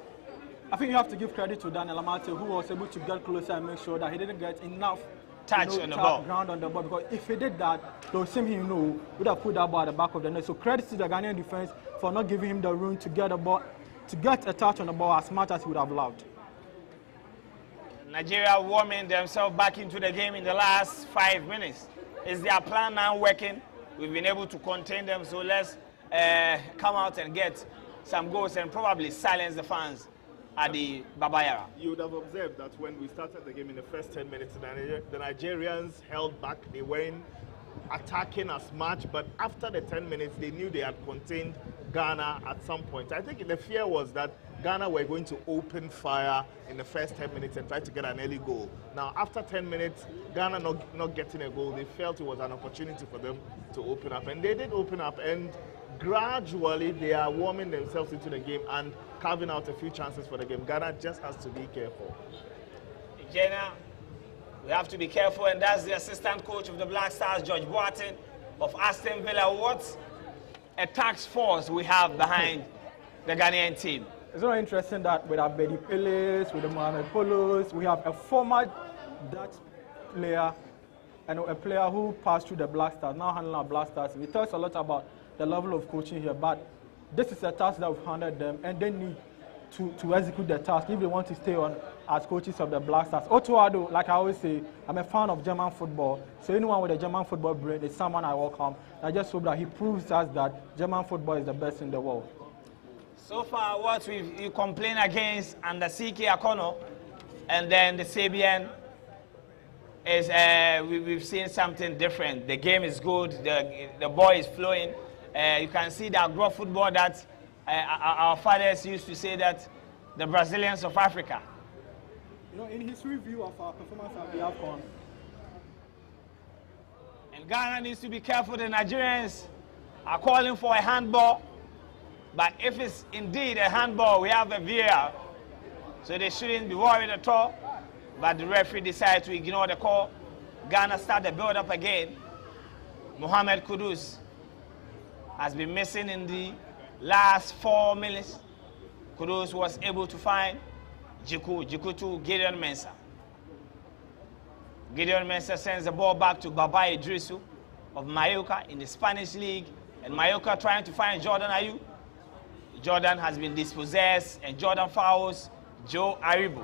I think you have to give credit to Daniel Amate, who was able to get closer and make sure that he didn't get enough touch on the ball. Ground on the ball, because if he did that, Osimhen would have put that ball at the back of the net. So credit to the Ghanaian defense for not giving him the room to get the ball, to get a touch on the ball as much as he would have loved. Nigeria warming themselves back into the game in the last 5 minutes. Is their plan now working? We've been able to contain them, so let's come out and get some goals and probably silence the fans at the Baba Yara. You would have observed that when we started the game in the first 10 minutes, the Nigerians held back. They weren't attacking as much, but after the 10 minutes, they knew they had contained Ghana at some point. I think the fear was that Ghana were going to open fire in the first 10 minutes and try to get an early goal. Now, after 10 minutes, Ghana not getting a goal, they felt it was an opportunity for them to open up. And they did open up, and gradually they are warming themselves into the game and carving out a few chances for the game. Ghana just has to be careful. Jenna, we have to be careful, and that's the assistant coach of the Black Stars, George Boateng of Aston Villa. What a task force we have behind the Ghanaian team. It's very interesting that with Abedi Peles, with the Mohamed Polos, we have a former Dutch player and a player who passed through the Black Stars, now handling our Black Stars. It tells a lot about the level of coaching here, but this is a task that we've handed them, and they need to execute the task if they want to stay on as coaches of the Black Stars. Otuado, like I always say, I'm a fan of German football, so anyone with a German football brain is someone I welcome. I just hope that he proves us that German football is the best in the world. So far, what we complain against under CK Akono and then the Sabian is we've seen something different. The game is good, the ball is flowing. You can see the agro football that our fathers used to say that the Brazilians of Africa. You know, in his review of our performance at the AFCON. And Ghana needs to be careful. The Nigerians are calling for a handball. But if it's indeed a handball, we have a VAR. So they shouldn't be worried at all. But the referee decided to ignore the call. Ghana start the build-up again. Mohamed Kudus has been missing in the last 4 minutes. Kudus was able to find Jiku to Gideon Mensah. Gideon Mensah sends the ball back to Baba Idrisu of Mallorca in the Spanish League. And Mallorca trying to find Jordan Ayew. Jordan has been dispossessed and Jordan fouls Joe Aribo.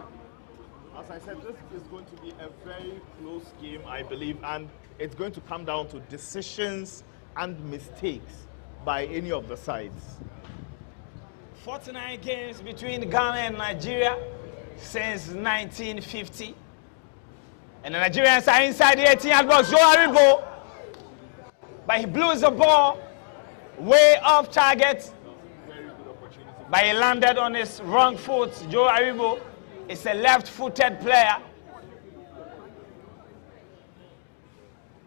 As I said, this is going to be a very close game, I believe, and it's going to come down to decisions and mistakes by any of the sides. 49 games between Ghana and Nigeria since 1950. And the Nigerians are inside the 18-yard box. Joe Aribo, but he blew the ball way off target. But he landed on his wrong foot. Joe Aribo is a left-footed player.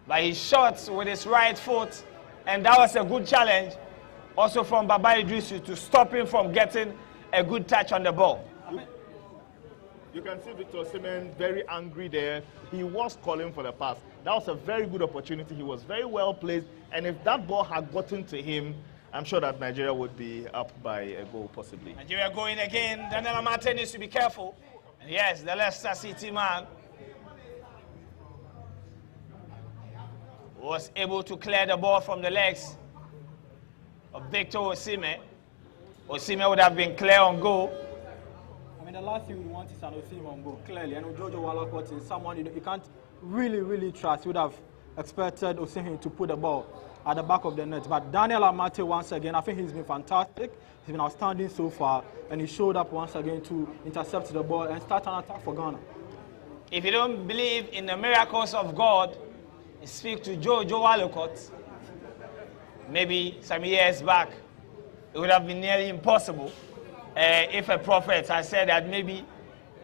But he shot with his right foot, and that was a good challenge also from Baba Idrisu to stop him from getting a good touch on the ball. You can see Victor Osimhen very angry there. He was calling for the pass. That was a very good opportunity. He was very well placed, and if that ball had gotten to him, I'm sure that Nigeria would be up by a goal, possibly. Nigeria going again. Daniel Amate needs to be careful. And yes, the Leicester City man was able to clear the ball from the legs of Victor Osimhen. Osimhen would have been clear on goal. I mean, the last thing we want is an Osimhen on goal, clearly. And Jojo Walcott is someone you can't really trust. You would have expected Osimhen to put the ball at the back of the net. But Daniel Amate, once again, I think he's been fantastic. He's been outstanding so far. And he showed up once again to intercept the ball and start an attack for Ghana. If you don't believe in the miracles of God, speak to Jojo Walcott. Maybe some years back, it would have been nearly impossible if a prophet had said that maybe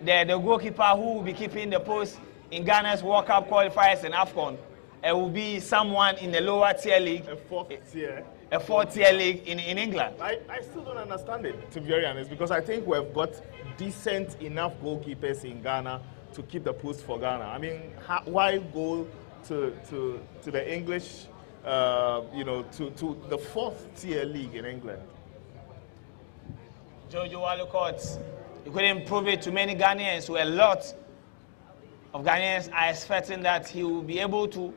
the goalkeeper who will be keeping the post in Ghana's World Cup qualifiers and AFCON will be someone in the lower tier league. A fourth tier. A fourth-tier league in England. I still don't understand it, to be very honest, because I think we've got decent enough goalkeepers in Ghana to keep the post for Ghana. I mean, why go to the English, you know, to the fourth-tier league in England? Jojo Walcott, you couldn't prove it to many Ghanaians, so a lot of Ghanaians are expecting that he will be able to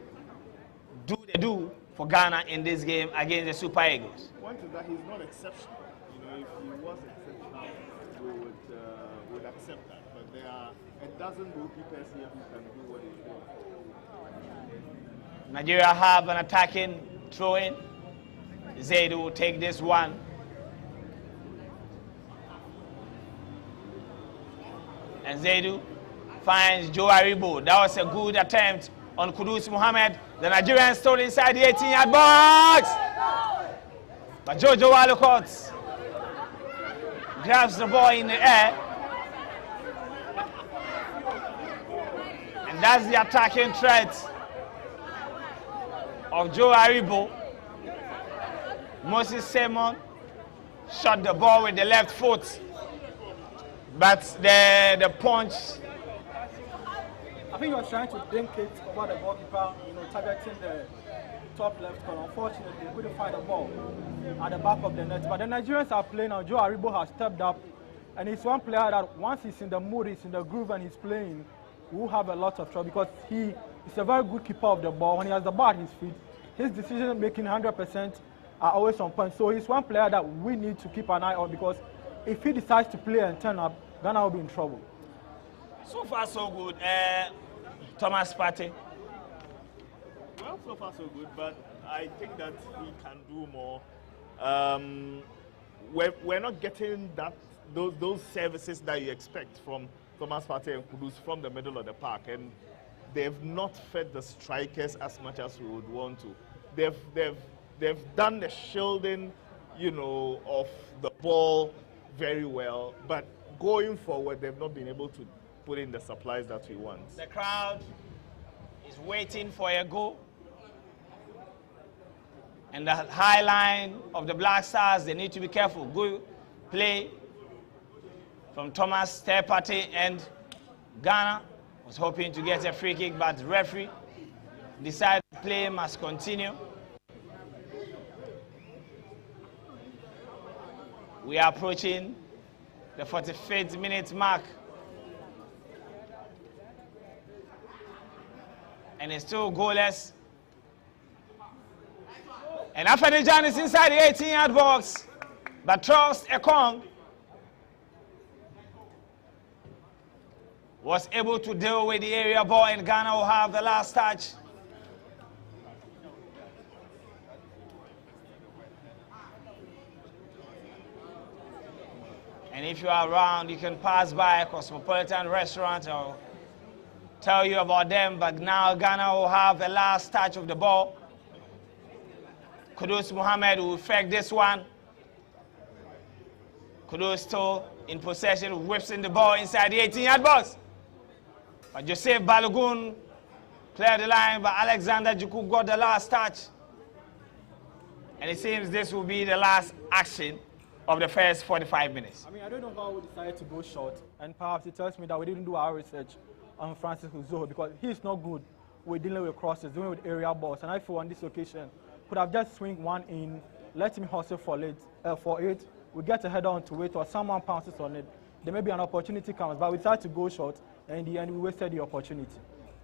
do the do for Ghana in this game against the Super Eagles. One thing that he's not exceptional. You know, if he was exceptional, we would accept that. But there are a dozen goalkeepers here who can do what he's doing. Nigeria have an attacking throw-in. Zaidu will take this one. And Zaidu finds Joe Aribo. That was a good attempt on Kudus Mohammed. The Nigerian stole inside the 18-yard box. But Jojo Walcott grabs the ball in the air. And that's the attacking threat of Joe Aribo. Moses Simon shot the ball with the left foot. But the punch, I think he was trying to dink it over the goalkeeper, you know, targeting the top left corner. Unfortunately, he couldn't find the ball at the back of the net. But the Nigerians are playing now. Joe Aribo has stepped up, and he's one player that once he's in the mood, he's in the groove, and he's playing, we will have a lot of trouble because he is a very good keeper of the ball. When he has the ball at his feet, his decision making 100% are always on point. So he's one player that we need to keep an eye on because if he decides to play and turn up, Ghana will be in trouble. so far so good. Thomas Partey. Well, so far so good, but I think that he can do more. We're not getting those services that you expect from Thomas Partey and Kudus from the middle of the park, and they've not fed the strikers as much as we would want to. They've done the shielding, you know, of the ball very well, but going forward, they've not been able to put in the supplies that we want. The crowd is waiting for a goal. And the high line of the Black Stars, they need to be careful. Good play from Thomas, third party, and Ghana was hoping to get a free kick, but the referee decided the play must continue. We are approaching the 45th minute mark. And it's still goalless. And Afenijan is inside the 18-yard box. But Trust Ekong was able to deal with the area ball, and Ghana will have the last touch. And if you are around, you can pass by a Cosmopolitan restaurant or tell you about them. But now Ghana will have the last touch of the ball. Kudus Mohammed will effect this one. Kudus still in possession, whips in the ball inside the 18-yard box. But Joseph Balogun cleared the line, but Alexander Juku got the last touch. And it seems this will be the last action of the first 45 minutes. I mean, I don't know how we decided to go short, and perhaps it tells me that we didn't do our research on Francis Uzoho, because he's not good with dealing with crosses, dealing with area balls, and I feel on this occasion could have just swing one in, let him hustle for it, we get a header onto it, or someone pounces on it, there may be an opportunity comes, but we decided to go short, and in the end we wasted the opportunity.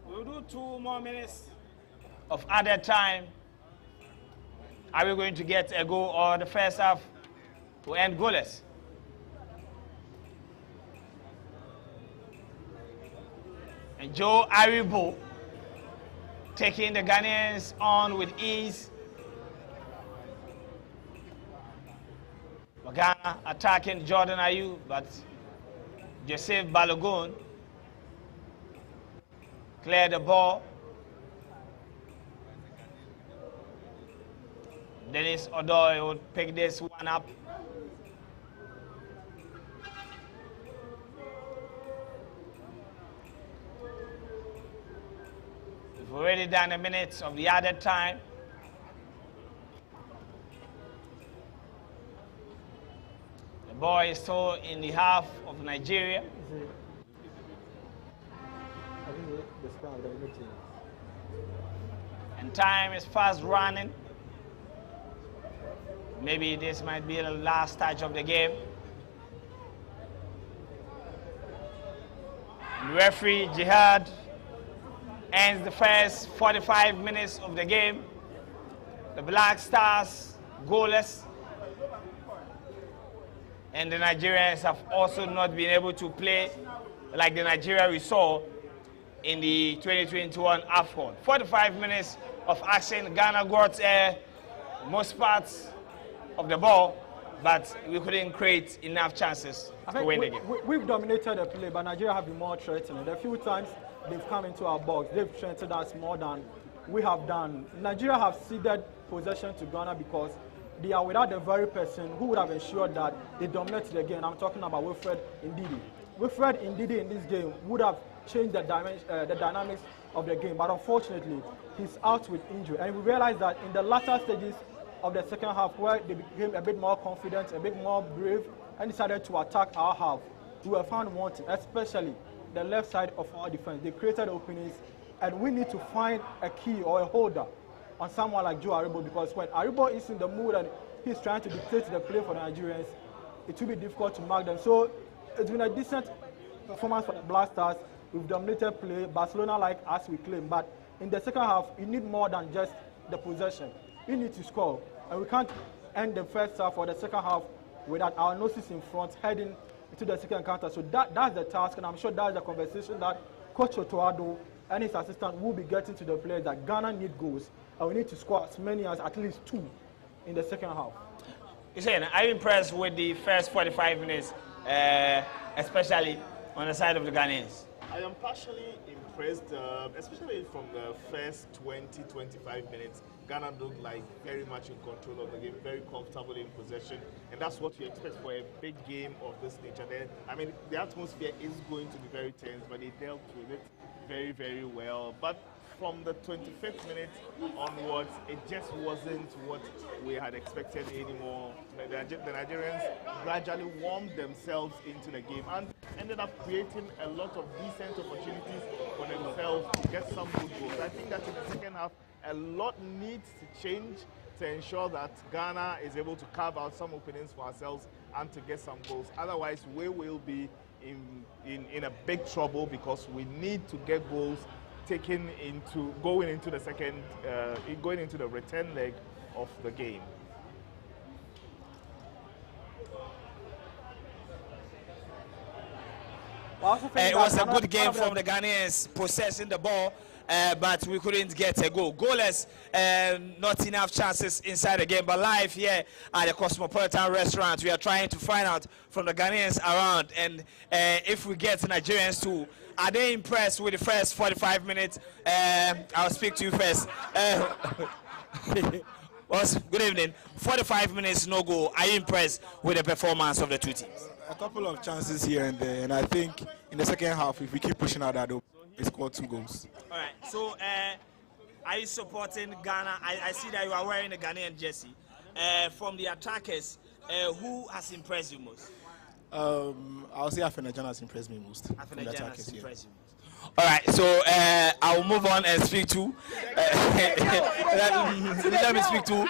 We'll do 2 more minutes of added time. Are we going to get a goal, or the first half will end goalless? And Joe Aribo taking the Ghanaians on with ease. Ghana attacking Jordan Ayew, but Joseph Balogun cleared the ball. Dennis Odoy would pick this one up. We've already done a minute of the added time. The ball is still in the half of Nigeria. And time is fast running. Maybe this might be the last touch of the game. And referee Jihad ends the first 45 minutes of the game. The Black Stars goalless. And the Nigerians have also not been able to play like the Nigeria we saw in the 2021 AFCON. 45 minutes of action. Ghana got most parts of the ball, but we couldn't create enough chances to win the game. We've dominated the play, but Nigeria have been more threatening. The few times they've come into our box, they've threatened us more than we have done. Nigeria have ceded possession to Ghana because they are without the very person who would have ensured that they dominate the game. I'm talking about Wilfred Ndidi. Wilfred Ndidi in this game would have changed the dynamics of the game, but unfortunately, he's out with injury. And we realized that in the latter stages of the second half, where they became a bit more confident, a bit more brave, and decided to attack our half, we were found wanting, especially the left side of our defense. They created openings, and we need to find a key or a holder on someone like Joe Aribo, because when Aribo is in the mood and he's trying to dictate the play for the Nigerians, it will be difficult to mark them. So it's been a decent performance for the Black Stars. We've dominated play, Barcelona-like as we claim, but in the second half, you need more than just the possession. You need to score, and we can't end the first half or the second half without our noses in front heading into the second counter. So that's the task, and I'm sure that's the conversation that Coach Otoado and his assistant will be getting to the players, that Ghana need goals, and we need to score as many as at least 2 in the second half. Hussein, I'm impressed with the first 45 minutes, especially on the side of the Ghanaians. I am partially impressed, especially from the first 20-25 minutes. Ghana looked like very much in control of the game, very comfortable in possession, and that's what you expect for a big game of this nature. Then, I mean, the atmosphere is going to be very tense, but they dealt with it very, very well. But from the 25th minute onwards, it just wasn't what we had expected anymore. The Nigerians gradually warmed themselves into the game and ended up creating a lot of decent opportunities for themselves to get some good goals. I think that in the second half, a lot needs to change to ensure that Ghana is able to carve out some openings for ourselves and to get some goals. Otherwise, we will be in a big trouble because we need to get goals going into the return leg of the game. It was a good game from the Ghanaians possessing the ball, but we couldn't get a goal. Goalless, not enough chances inside the game. But live here at the Cosmopolitan restaurant, we are trying to find out from the Ghanaians around, and if we get Nigerians too, are they impressed with the first 45 minutes? I'll speak to you first. Good evening. 45 minutes, no goal. Are you impressed with the performance of the two teams? A couple of chances here and there, and I think in the second half, if we keep pushing out that, we score 2 goals. All right. So, are you supporting Ghana? I see that you are wearing a Ghanaian jersey. From the attackers, who has impressed you most? I'll say Afenajan has impressed me most. Afenajan has impressed you most. All right, so I will move on and speak to. Let me speak to.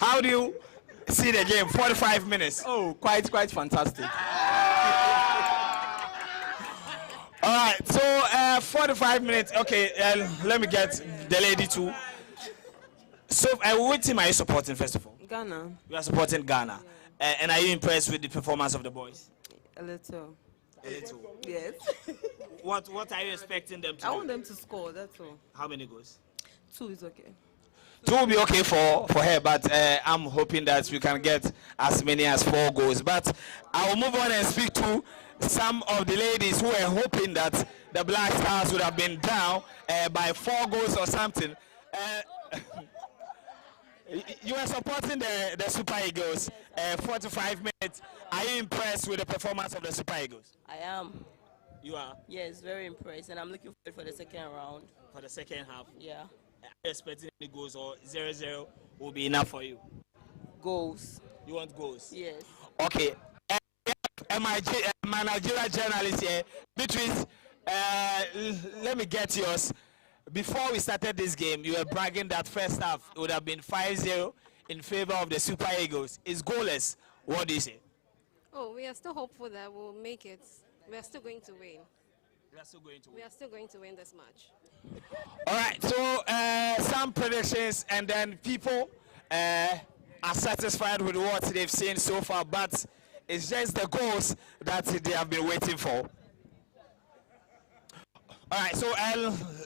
How do you see the game? 45 minutes. Oh, quite fantastic. All right, so 45 minutes. Okay, let me get the lady too. So, what team are you supporting first of all? Ghana. You are supporting Ghana. Yeah. And are you impressed with the performance of the boys? A little. A little. Yes. What are you expecting them to do? I want them to score, that's all. How many goals? 2 is okay. 2 will be okay for her, but I'm hoping that we can get as many as 4 goals. But I will move on and speak to some of the ladies who were hoping that the Black Stars would have been down by 4 goals or something. You are supporting the Super Eagles. 45 minutes. Are you impressed with the performance of the Super Eagles? I am. You are? Yes, very impressed, and I'm looking forward for the second round. For the second half? Yeah. Are you expecting any goals, or 0-0 will be enough for you? Goals. You want goals? Yes. Okay. My Nigeria journalist here, Beatrice, let me get yours. Before we started this game, you were bragging that first half it would have been 5-0 in favor of the Super Eagles. It's goalless. What do you say? Oh, we are still hopeful that we'll make it. We are still going to win. We are still going to win. We are still going to win this match. All right, so some predictions, and then people are satisfied with what they've seen so far, but it's just the goals that they have been waiting for. All right, so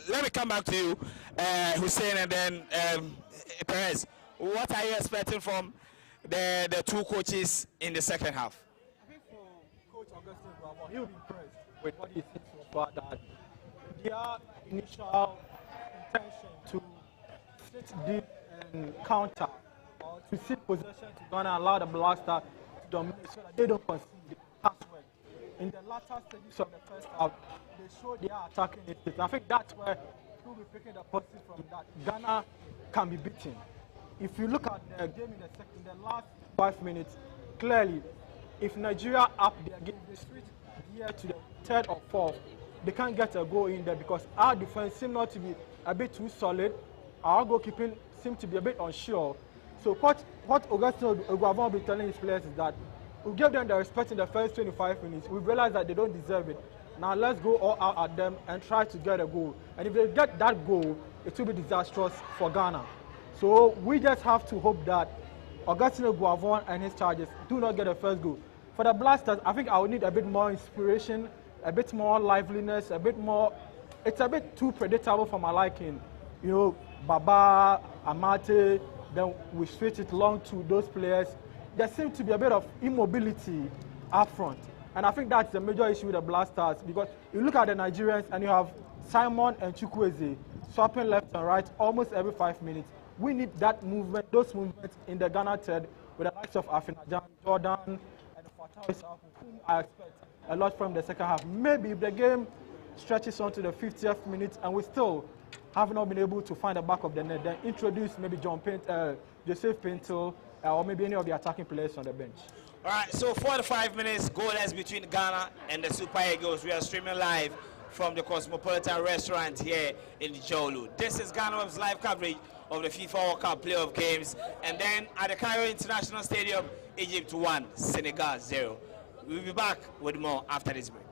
let me come back to you, Hussein, and then Perez. What are you expecting from the 2 coaches in the second half? I think for Coach Augustine Bravo, he'll be impressed with what he's seen so far, that their initial intention to sit deep and counter, or to sit possession to Ghana, allow the Black Stars to dominate so that they don't concede the pass work. In the latter stages of the first half, they showed their attacking instincts. I think that's where we'll be picking the positive from that. Ghana can be beaten. If you look at the game in the last 5 minutes, clearly, if Nigeria up their game, they switch gear to the 3rd or 4th, they can't get a goal in there because our defense seems not to be a bit too solid. Our goalkeeping seems to be a bit unsure. So what Augustine Oguavon will be telling his players is that we give them the respect in the first 25 minutes. We realize that they don't deserve it. Now let's go all out at them and try to get a goal. And if they get that goal, it will be disastrous for Ghana. So we just have to hope that Augustine Oguavon and his charges do not get a first goal. For the Blasters, I think I would need a bit more inspiration, a bit more liveliness, a bit more. It's a bit too predictable for my liking. You know, Baba, Amate, then we switch it long to those players. There seems to be a bit of immobility up front. And I think that's the major issue with the Blasters, because you look at the Nigerians and you have Simon and Chukwueze swapping left and right almost every 5 minutes. we need that movement, those movements in the Ghana third with the likes of Afinajan, Jordan, and Fatah, whom I expect a lot from the second half. Maybe if the game stretches on to the 50th minute and we still have not been able to find the back of the net, then introduce maybe Joseph Pinto, or maybe any of the attacking players on the bench. All right, so 45 minutes, goalless between Ghana and the Super Eagles. We are streaming live from the Cosmopolitan restaurant here in Dzorwulu. This is GhanaWeb's live coverage of the FIFA World Cup playoff games. And then at the Cairo International Stadium, Egypt 1, Senegal 0. We'll be back with more after this break.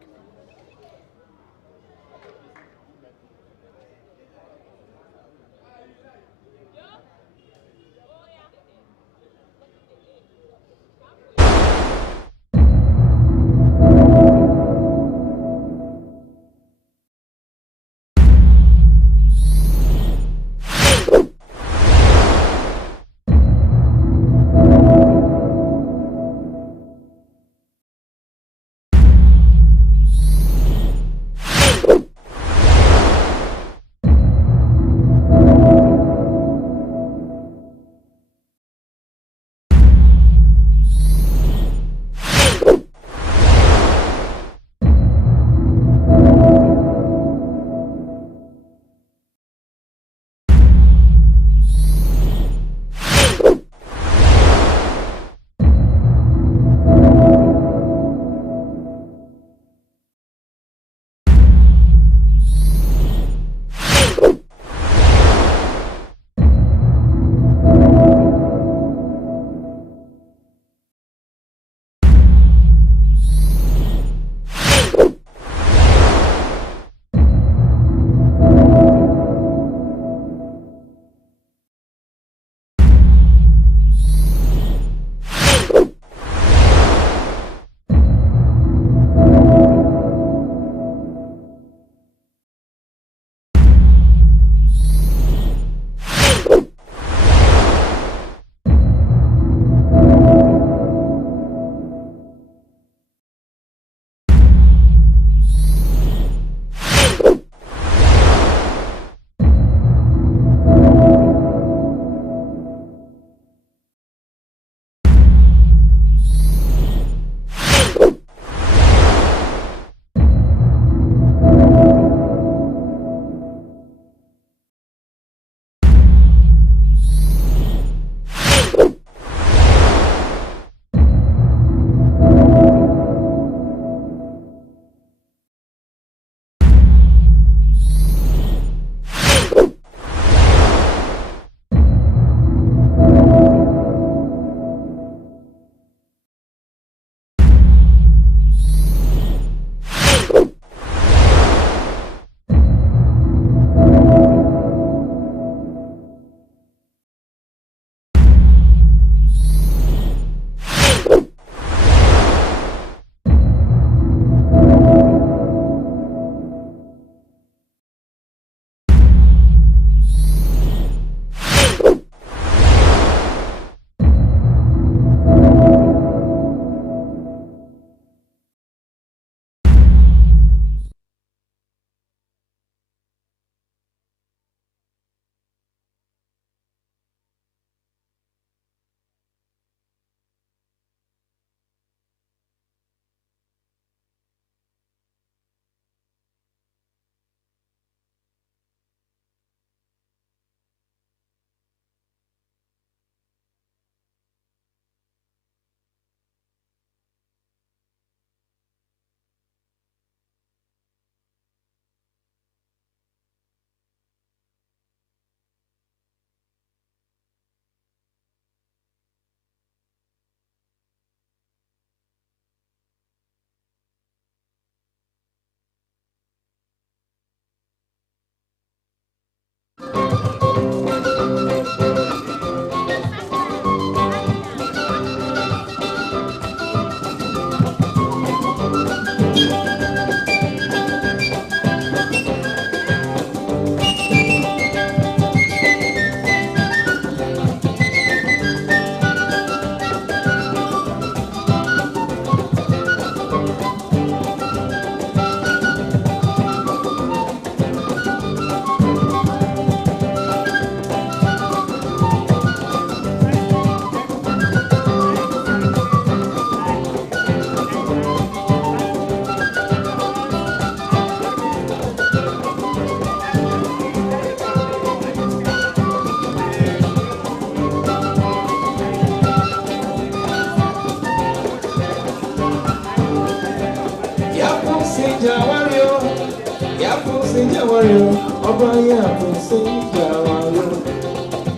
Jawario, Obaya Ponce, Jawario,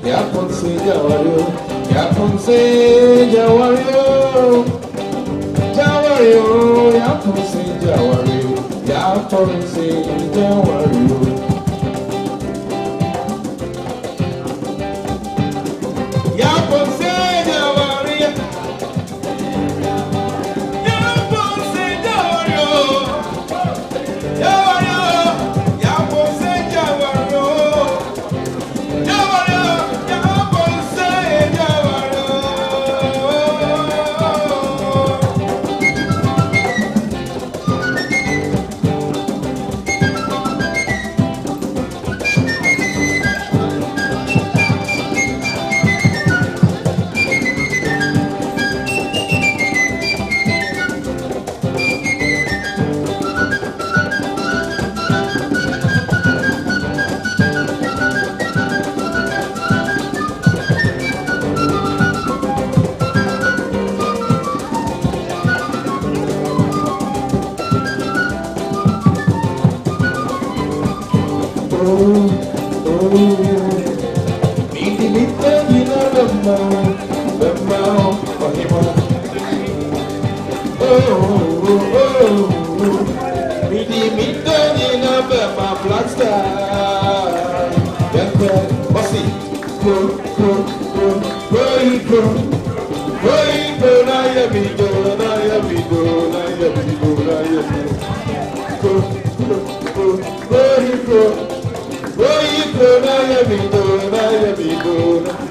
Yaponce, Jawario, Yaponce, Jawario, Jawario, Yaponce, Jawario, Yaponce, Jawario. Yaponce, Jawario, Yaponce, Jawario.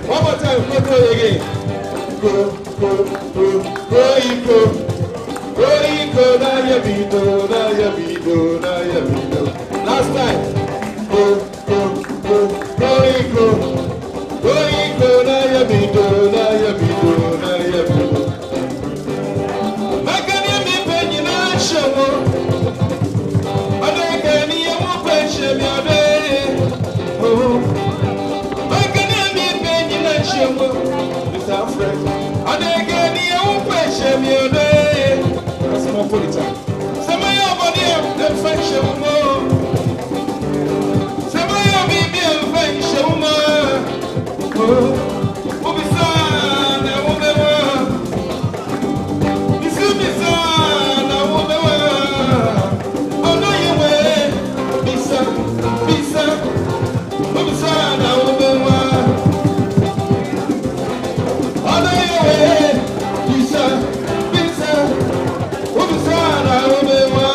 One more time, go again. Go, na ya bido. Last time. Go, na ya bido. Makani mi penyi na show. Adekani ya mo penche mi ade. Oh. Makani mi penyi na show. Mr. Fred. Adekani ya mo penche mi ade. Cosmopolitan. Somebody over there, them fight show more. Somebody over there, fight show more. Oh, Ubisana, Ubewa. Isubisana, Ubewa. Oh, no, you way. Bisa. Ubisana, Ubewa. Oh, no, you way. Bisa. Ubisana, Ubewa.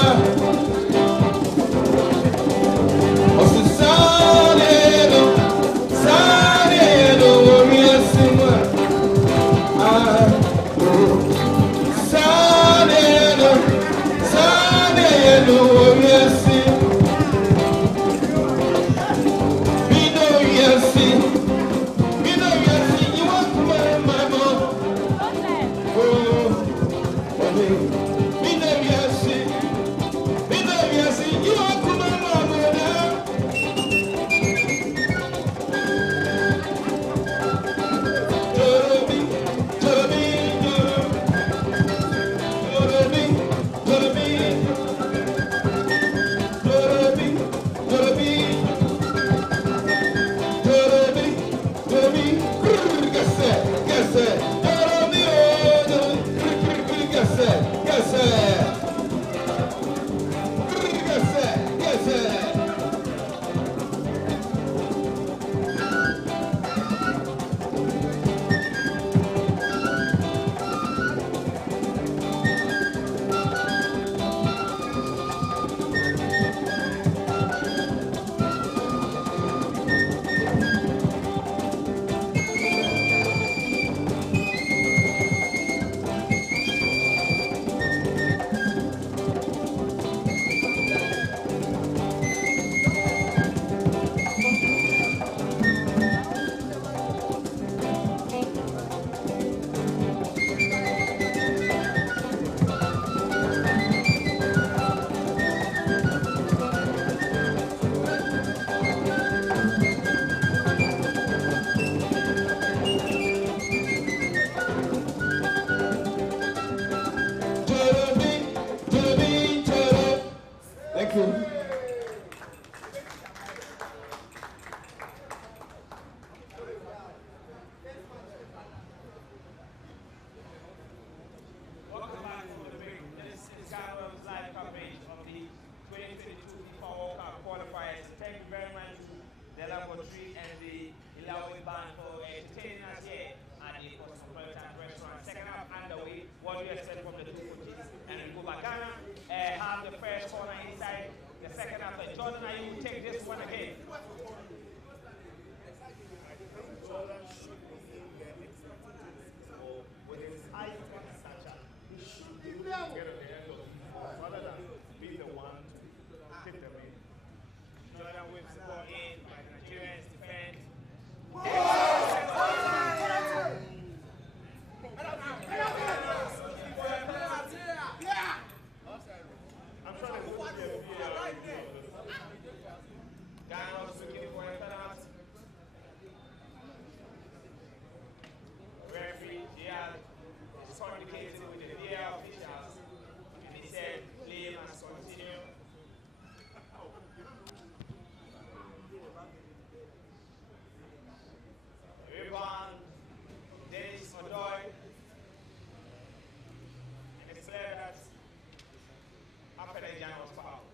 second half. Jordan, you take this one again. Jordan should be in there expecting to score with his height and stature. He should be able to get on the end of the ball rather than be the one to take them in. Jordan whips the ball in. Nigerians defend. I'm trying to move here. Ghana was looking for a penalty. Referee, is communicating with the VAR officials. And he said, play must continue. Rebound, Dennis Odoy. And it's clear that after the Jan was fouled.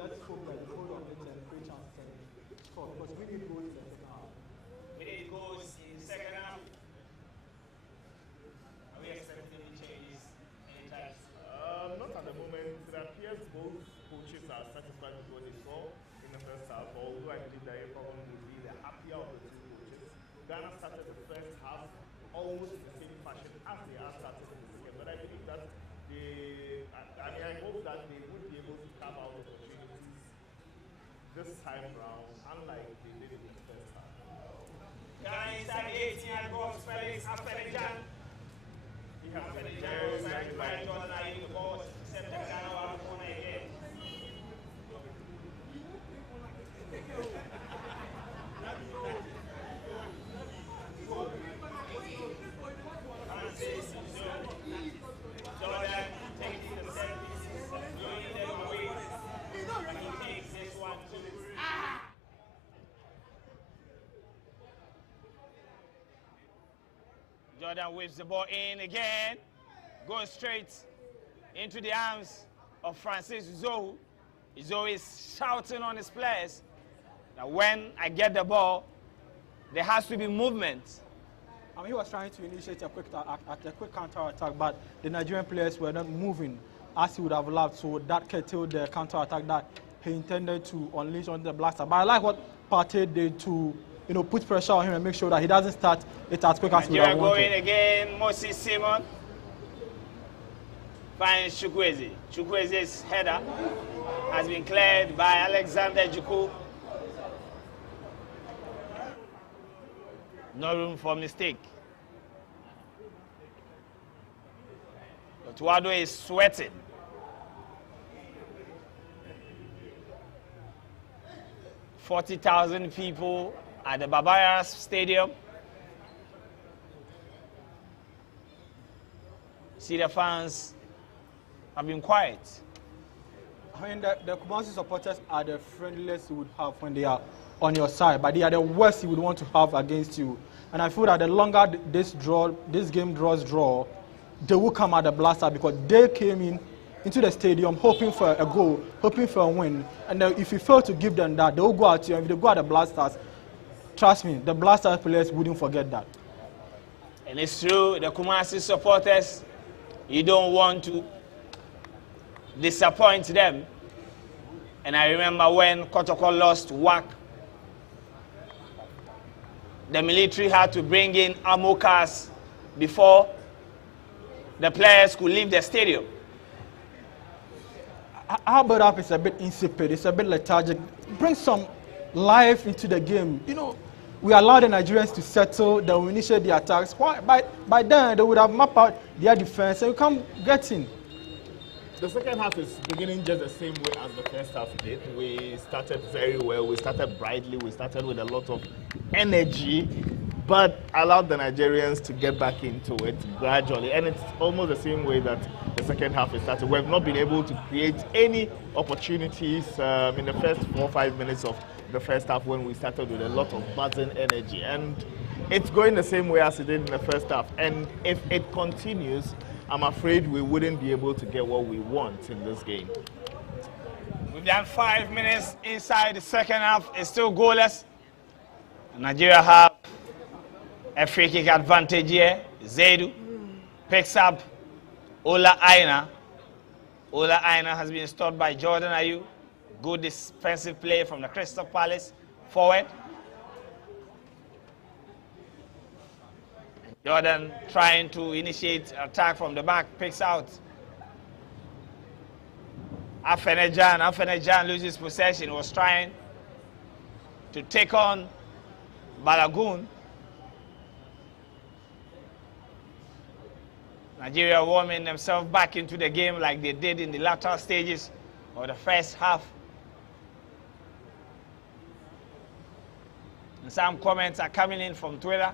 Let's hope that the whole of it and great chance to score because we need goals in the second half. We need goals in the second half. Are we expecting any changes anytime? Not at the moment. It appears both coaches are satisfied with what they saw in the first half, although I believe that everyone will be the happier of the two coaches. Ghana started the first half almost in the same fashion as they are starting in the second, but I believe that I hope that they would be able to carve out opportunities this time round, unlike they did in the first half. Ghana inside the 18 and goes Felix after the jam. After the jam goes by Jordan Ayew, the ball set the Ghana one corner again. Francis Jordan takes the set pieces, throwing them away. He takes this one too. Jordan whips the ball in again, goes straight into the arms of Francis Dzorwulu. Dzorwulu is shouting on his players that when I get the ball, there has to be movement. I mean, he was trying to initiate a quick counter attack, but the Nigerian players were not moving as he would have loved, so that curtailed the counter attack that he intended to unleash on the blaster. But I like what Partey did to, put pressure on him and make sure that he doesn't start it as quick as we would have wanted. Going again, Moses Simon finds Chukwueze. Chukwueze's header has been cleared by Alexander Juku. No room for mistake. Tuado is sweating. $40,000 people at the Baba Yara Stadium. See, the fans have been quiet. I mean, the Kumasi supporters are the friendliest you would have when they are on your side, but they are the worst you would want to have against you. And I feel that the longer this game draws, they will come at the blaster because they came into the stadium hoping for a goal, hoping for a win. And if you fail to give them that, they will go at you. And if they go at the blasters, trust me, the blaster players wouldn't forget that. And it's true, the Kumasi supporters, you don't want to disappoint them. And I remember when Kotoko lost WAC, the military had to bring in ammo cars before the players could leave the stadium. Our build-up is a bit insipid, it's a bit lethargic. Bring some life into the game. We allow the Nigerians to settle, they will initiate the attacks. By then, they would have mapped out their defense and you come get in. The second half is beginning just the same way as the first half did. We started very well, we started brightly, we started with a lot of energy, but allowed the Nigerians to get back into it gradually. And it's almost the same way that the second half is started. We've not been able to create any opportunities in the first 4 or 5 minutes of the first half when we started with a lot of buzzing energy. And it's going the same way as it did in the first half. And if it continues, I'm afraid we wouldn't be able to get what we want in this game. We've done 5 minutes inside the second half. It's still goalless. Nigeria have a free kick advantage here. Zaidu picks up Ola Aina. Ola Aina has been stopped by Jordan Ayew. Good defensive play from the Crystal Palace forward. Jordan trying to initiate attack from the back, picks out Afenejan. Afenejan loses possession, was trying to take on Balagoon. Nigeria warming themselves back into the game like they did in the latter stages of the first half. And some comments are coming in from Twitter.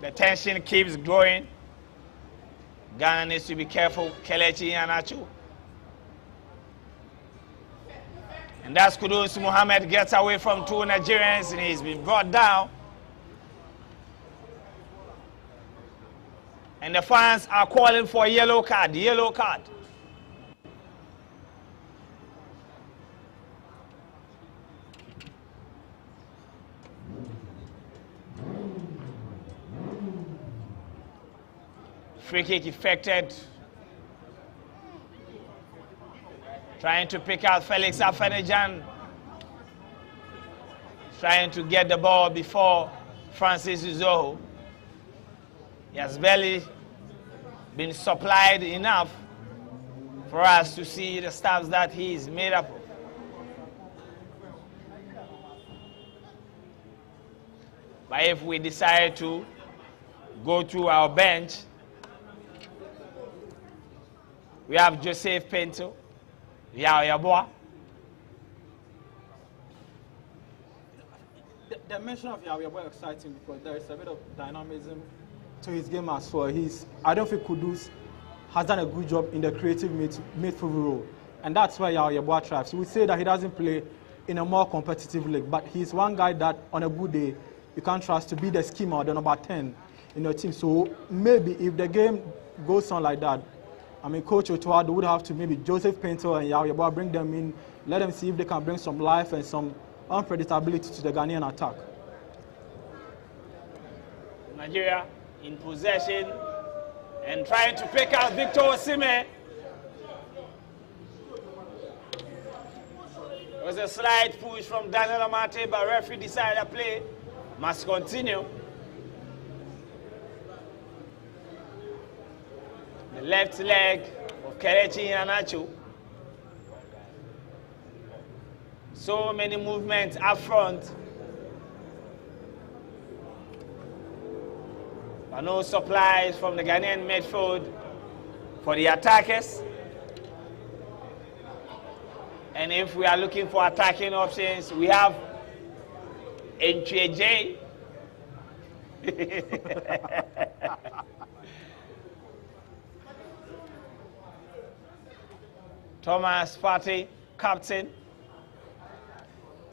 The tension keeps growing. Ghana needs to be careful. Kelechi Iheanacho. And that's Kudus Mohammed gets away from 2 Nigerians and he's been brought down. And the fans are calling for a yellow card, yellow card. Free kick effected. Trying to pick out Felix Afenejan. Trying to get the ball before Francis Uzoho. He has barely been supplied enough for us to see the stuff that he is made up of. But if we decide to go to our bench, we have Joseph Pinto, Yaboa. The mention of Yaboa is exciting because there is a bit of dynamism to his game as well. I don't think Kudus has done a good job in the creative midfield role. And that's where Yaboa thrives. We say that he doesn't play in a more competitive league, but he's one guy that on a good day, you can't trust to be the schemer or the number 10 in your team. So maybe if the game goes on like that, I mean, Coach Otuado would have to maybe Joseph Pinto and Yaboa bring them in, let them see if they can bring some life and some unpredictability to the Ghanaian attack. Nigeria in possession and trying to pick out Victor Osimhen. There was a slight push from Daniel Amate, but referee decided the play must continue. The left leg of Kelechi Iheanacho. So many movements up front. But no supplies from the Ghanaian midfield for the attackers. And if we are looking for attacking options, we have Ncheje. Thomas Partey, captain.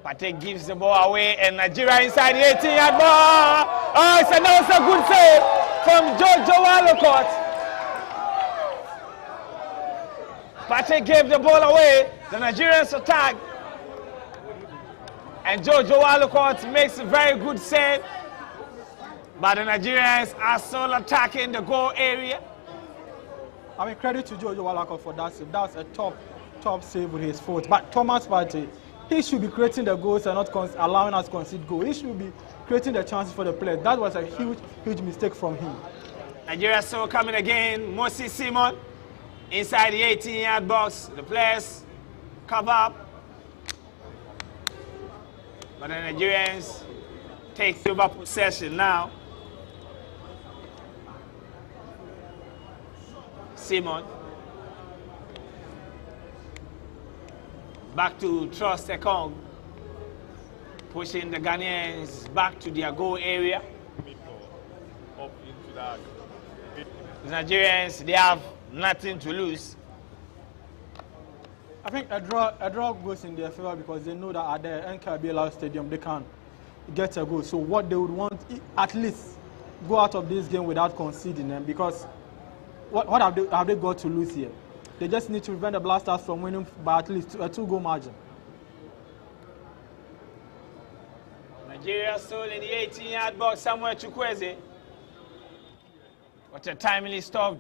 Partey gives the ball away and Nigeria inside the 18-yard ball. Oh, that was a good save from Dzorwulu. Partey gave the ball away. The Nigerians attack. And Dzorwulu makes a very good save. But the Nigerians are still attacking the goal area. I mean, credit to Dzorwulu for that save. That's a top save with his foot. But Thomas Partey, he should be creating the goals and not allowing us to concede goals. He should be creating the chances for the players. That was a huge mistake from him. Nigeria still coming again. Moses Simon inside the 18-yard box. The players cover up. But the Nigerians take over possession now. Simon. Back to Trust Ekong. Pushing the Ghanaians back to their goal area. Up into that. The Nigerians, they have nothing to lose. I think a draw goes in their favor because they know that at the NKBL Stadium they can get a goal. So what they would want, at least go out of this game without conceding them, because what have they got to lose here? They just need to prevent the Black Stars from winning by at least a 2-goal margin. Nigeria still in the 18-yard box, Samuel Chukwueze. What a timely stop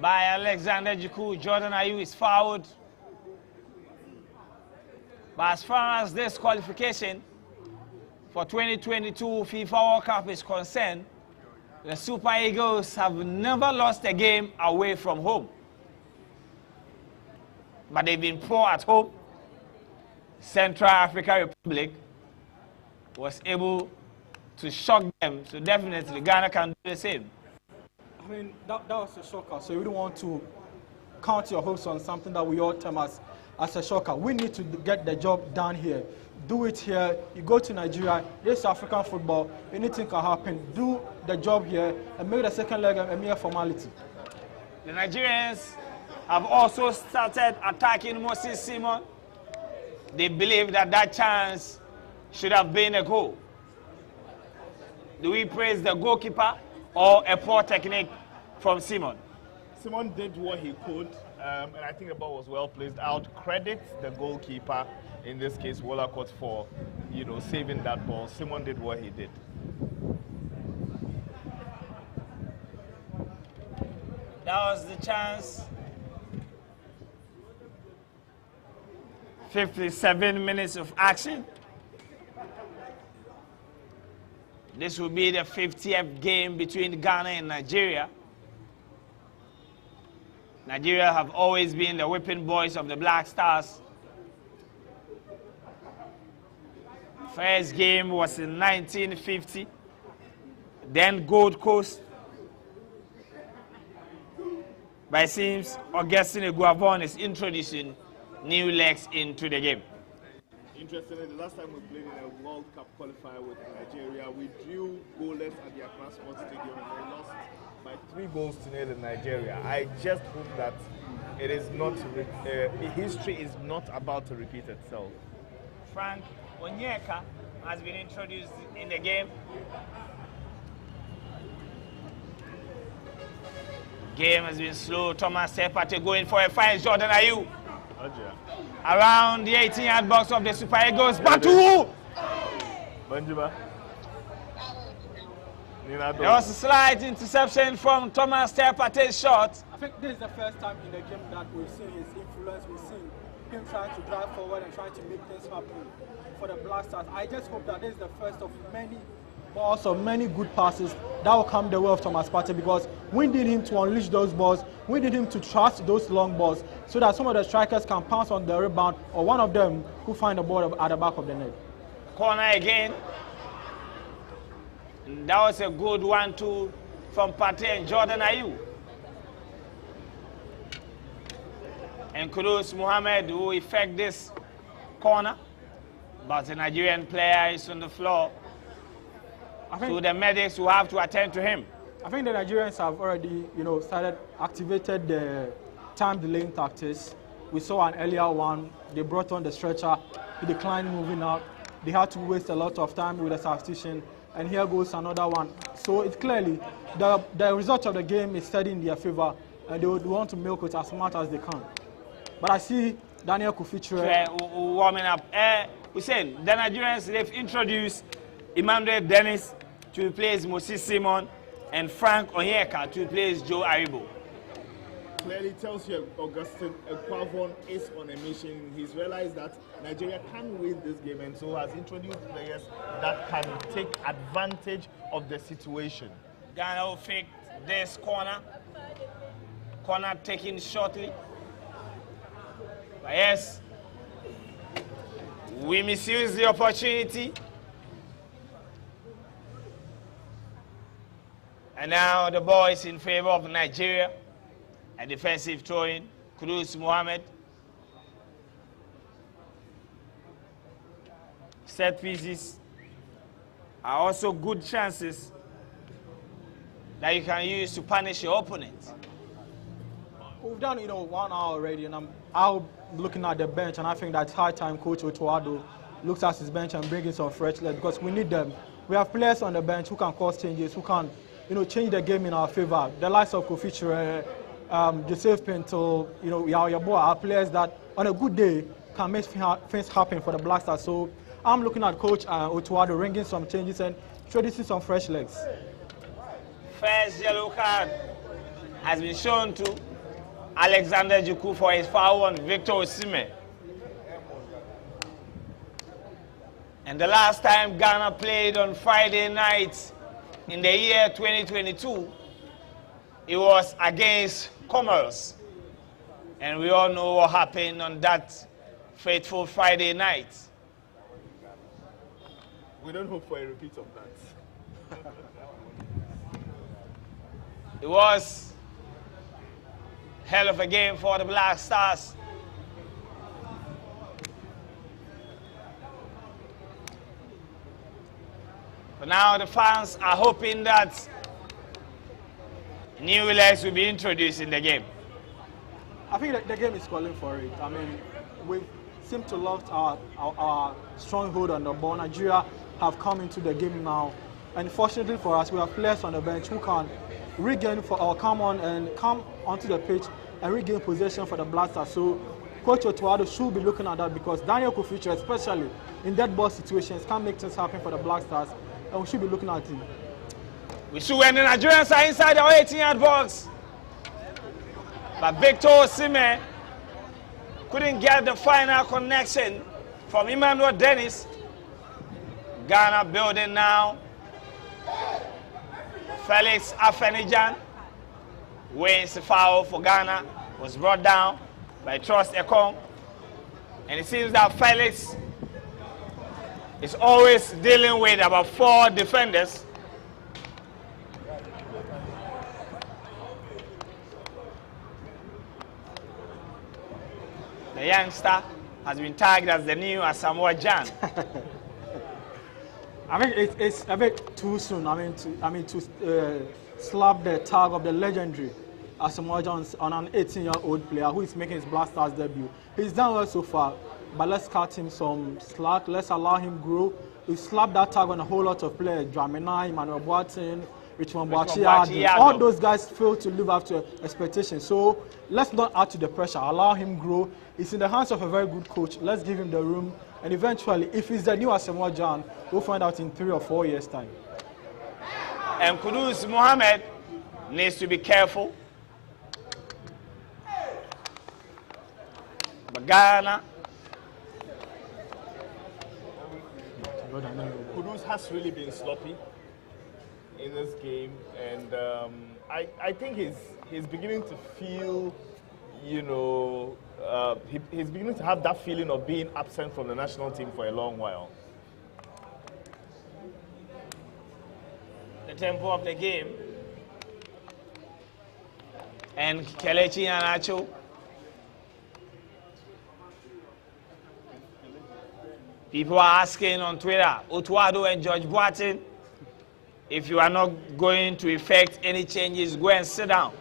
by Alexander Jiku. Jordan Ayew is fouled. But as far as this qualification for 2022 FIFA World Cup is concerned, the Super Eagles have never lost a game away from home. But they've been poor at home. Central African Republic was able to shock them, so definitely Ghana can do the same. I mean, that was a shocker, so you don't want to count your hopes on something that we all term as a shocker. We need to get the job done here. Do it here. You go to Nigeria, this is African football, anything can happen. Do the job here and make the second leg a mere formality. The Nigerians have also started attacking Moses Simon. They believe that that chance should have been a goal. Do we praise the goalkeeper or a poor technique from Simon? Simon did what he could, and I think the ball was well placed. I would credit the goalkeeper, in this case Wolacott, for saving that ball. Simon did what he did. That was the chance. 57 minutes of action. This will be the 50th game between Ghana and Nigeria. Nigeria have always been the whipping boys of the Black Stars. First game was in 1950. Then Gold Coast. But it seems Augustine Guavon is introducing new legs into the game. Interestingly, the last time we played in a World Cup qualifier with Nigeria, we drew goalless at the Accra Sports Stadium and we lost by 3-0 in Nigeria. I just hope that it is not, history is not about to repeat itself. Frank Onyeka has been introduced in the game. Game has been slow. Thomas Sepate going for a fine. Jordan Ayew around the 18-yard box of the Super Eagles. Batu! Banjiba. There was a slight interception from Thomas Sepate's shot. I think this is the first time in the game that we've seen his influence. We've seen him trying to drive forward and trying to make things happen for the Black Stars. I just hope that this is the first of many balls or many good passes that will come the way of Thomas Partey, because we need him to unleash those balls. We need him to trust those long balls so that some of the strikers can pass on the rebound, or one of them who find the ball at the back of the net. Corner again. That was a good 1-2 from Partey and Jordan Ayew. And Kudus Mohammed who effect this corner, but the Nigerian player is on the floor. So the medics will have to attend to him. I think the Nigerians have already, activated the time delaying tactics. We saw an earlier one. They brought on the stretcher. He declined moving out. They had to waste a lot of time with the substitution. And here goes another one. So it's clearly the result of the game is steady in their favor, and they would want to milk it as much as they can. But I see Daniel Kufichire warming up. Hussein, the Nigerians, they've introduced Emmanuel Dennis to replace Moses Simon and Frank Onyeka to replace Joe Aribo. Clearly tells you Augustine Equavon is on a mission. He's realized that Nigeria can win this game, and so has introduced players that can take advantage of the situation. Ghana will fake this corner. Corner taken shortly. But yes, we misuse the opportunity. And now the ball is in favor of Nigeria. A defensive throw-in, Kudus Mohammed. Set pieces are also good chances that you can use to punish your opponent. We've done, 1 hour already, and I'm out looking at the bench, and I think that's high time Coach Otuado looks at his bench and brings in some fresh legs because we need them. We have players on the bench who can cause changes, who can, change the game in our favor. The likes of Kofi Chere, Joseph Pinto, your boy are players that on a good day can make things happen for the Black Stars. So I'm looking at Coach Otuado bringing some changes and introducing some fresh legs. First yellow card has been shown to Alexander Juku for his foul on Victor Osimhen. And the last time Ghana played on Friday night in the year 2022, it was against Comoros. And we all know what happened on that fateful Friday night. We don't hope for a repeat of that. It was hell of a game for the Black Stars. But now the fans are hoping that new legs will be introduced in the game. I think the game is calling for it. I mean, we seem to love our stronghold on the ball. Nigeria have come into the game now. And fortunately for us, we have players on the bench who can regain come onto the pitch and regain possession for the Black Stars. So Coach Otuado should be looking at that because Daniel Kofi Chere, especially in dead ball situations, can make things happen for the Black Stars. And we should be looking at him. We see when the Nigerians are inside our 18-yard box. But Victor Osimhen couldn't get the final connection from Emmanuel Dennis. Ghana building now. Felix Afenijan wins the foul for Ghana. Was brought down by Trust Ekong. And it seems that Felix is always dealing with about 4 defenders. The youngster has been tagged as the new Asamoah Gyan. I mean, it's a bit too soon. I mean to slap the tag of the legendary Asamoah Gyan on an 18-year-old player who is making his Black Stars debut. He's done well so far, but let's cut him some slack. Let's allow him grow. We slapped that tag on a whole lot of players: Dramina, Emmanuel Boateng, Richmond Boakye. All those guys failed to live up to expectations. So let's not add to the pressure. Allow him grow. It's in the hands of a very good coach. Let's give him the room. And eventually, if he's the new Asamoah Gyan, we'll find out in 3 or 4 years' time. And Kudus Mohammed needs to be careful. But Ghana. Kudus has really been sloppy in this game, and I think he's beginning to feel, he's beginning to have that feeling of being absent from the national team for a long while. The tempo of the game. And Kelechi Iheanacho. People are asking on Twitter, Otuado and George Boateng, if you are not going to effect any changes, go and sit down.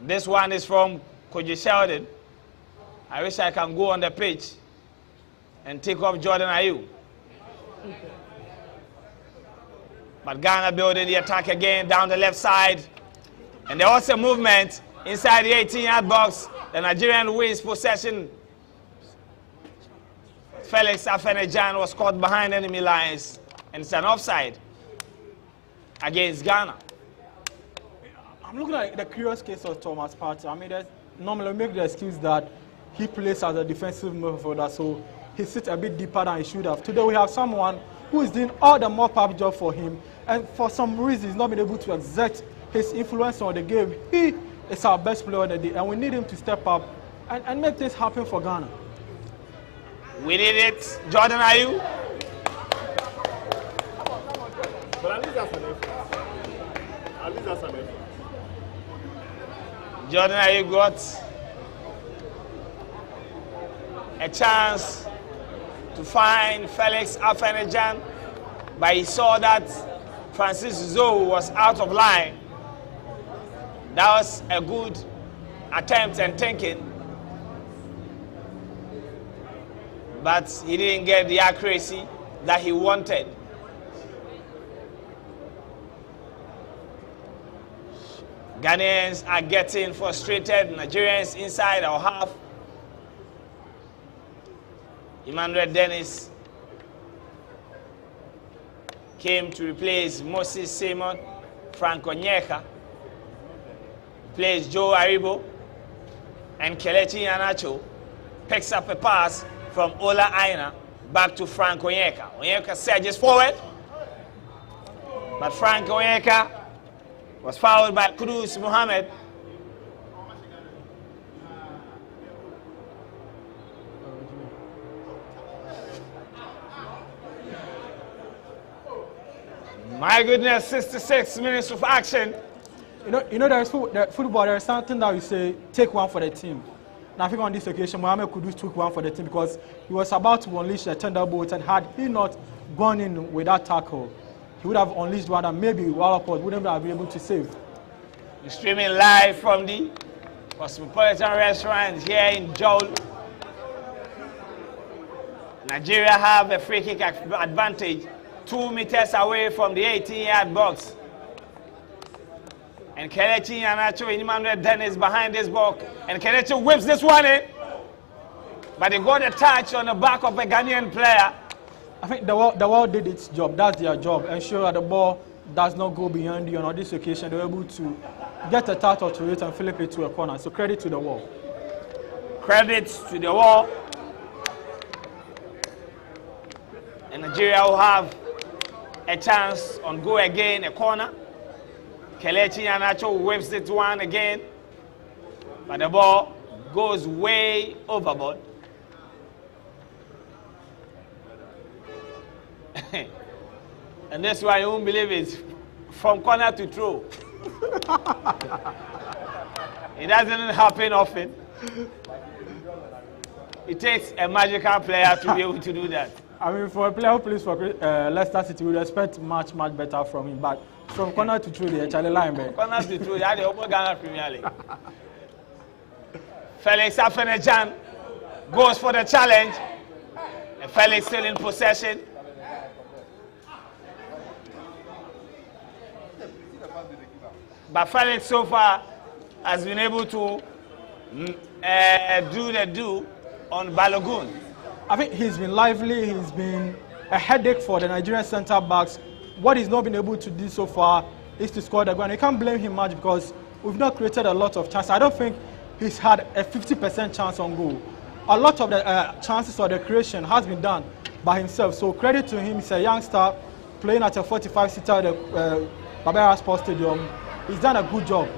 This one is from Koji Sheldon. I wish I can go on the pitch and take off Jordan Ayew. But Ghana building the attack again down the left side. And there was a movement inside the 18-yard box. The Nigerian wins possession. Felix Afenijan was caught behind enemy lines. And it's an offside against Ghana. I'm looking at the curious case of Thomas Partey. I mean, normally we make the excuse that he plays as a defensive midfielder, so he sits a bit deeper than he should have. Today we have someone who is doing all the mop-up job for him, and for some reason he's not been able to exert his influence on the game. He is our best player of the day, and we need him to step up and make things happen for Ghana. We need it. Jordan Ayew. But at least that's an effort. At least that's an effort. Jordan Ayew got a chance to find Felix Afenijan, but he saw that Francis Zou was out of line. That was a good attempt and thinking but he didn't get the accuracy that he wanted. Ghanaians are getting frustrated. Nigerians inside our half. Emmanuel Dennis came to replace Moses Simon. Frank Onyeka plays Joe Aribo, and Kelechi Iheanacho picks up a pass from Ola Aina back to Frank Onyeka. Onyeka surges forward, but Frank Onyeka was fouled by Kudus Mohammed. My goodness, 66 minutes of action. You know, there's football. There's something that we say, take one for the team. And I think on this occasion, Mohamed Kudus took one for the team because he was about to unleash the thunderbolt, and had he not gone in with that tackle, he would have unleashed one, and maybe Wallaport wouldn't have been able to save. We're streaming live from the Cosmopolitan restaurant here in Dzorwulu. Nigeria have a free kick advantage 2 meters away from the 18-yard box. And Kelechi Iheanacho and Emmanuel Dennis behind this ball. And Kelechi whips this one in. But they got a touch on the back of a Ghanaian player. I think the world did its job. That's their job. Ensure that the ball does not go beyond you. And on this occasion, they were able to get a title to it and flip it to a corner. So credit to the wall. Credit to the wall. And Nigeria will have a chance on go again, a corner. Kelechi Iheanacho whips it one again, but the ball goes way overboard. And this one, you won't believe it, from corner to throw. It doesn't happen often. It takes a magical player to be able to do that. I mean, for a player who plays for Leicester City, we would expect much better from him. But from corner to through the Charlie line, man. Corner to through, they open Ghana Premier League. Felix Afenejan goes for the challenge. And Felix still in possession. But Felix so far has been able to do the do on Balogun. I think he's been lively. He's been a headache for the Nigerian centre backs. What he's not been able to do so far is to score the goal. And you can't blame him much because we've not created a lot of chances. I don't think he's had a 50% chance on goal. A lot of the chances of the creation has been done by himself. So credit to him. He's a youngster playing at a 45-seater at the Baba Yara Sports Stadium. He's done a good job.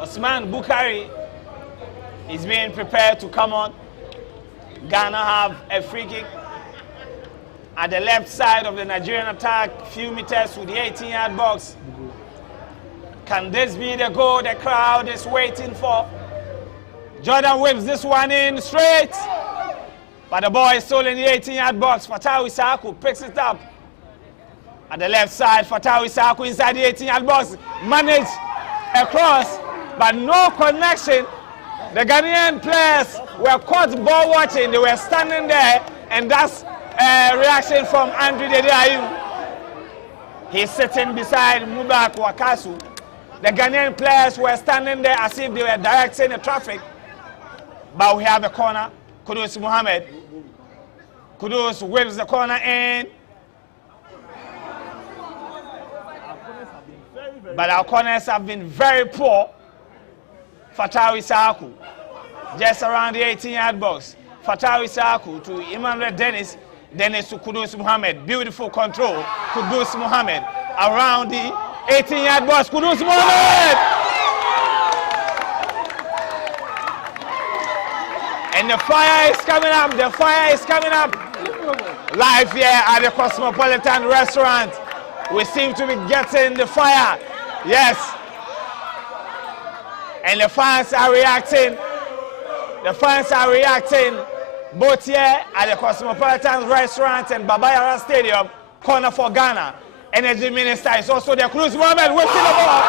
Osman Bukari is being prepared to come on. Ghana have a free kick at the left side of the Nigerian attack, few meters to the 18-yard box. Can this be the goal the crowd is waiting for? Jordan whips this one in straight. But the ball is still in the 18-yard box. Fatawu Issahaku picks it up. At the left side, Fatawu Issahaku inside the 18-yard box. Managed a cross, but no connection. The Ghanaian players were caught ball watching. They were standing there, and that's a reaction from Andrew Dede Ayew. He's sitting beside Mubarak Wakasu. The Ghanaian players were standing there as if they were directing the traffic. But we have a corner. Kudus Mohammed. Kudus whips the corner in. But our corners have been very poor. Fatawu Issahaku, just around the 18-yard box. Fatawu Issahaku to Emmanuel Dennis. Dennis to Kudus Mohammed. Beautiful control. Kudus Mohammed around the 18-yard box. Kudus Mohammed! And the fire is coming up. The fire is coming up. Live here at the Cosmopolitan restaurant. We seem to be getting the fire. Yes. And the fans are reacting. The fans are reacting both here at the Cosmopolitan restaurant and Baba Yara Stadium, corner for Ghana. Energy Minister is also there. Kudus Mohammed whipping the ball.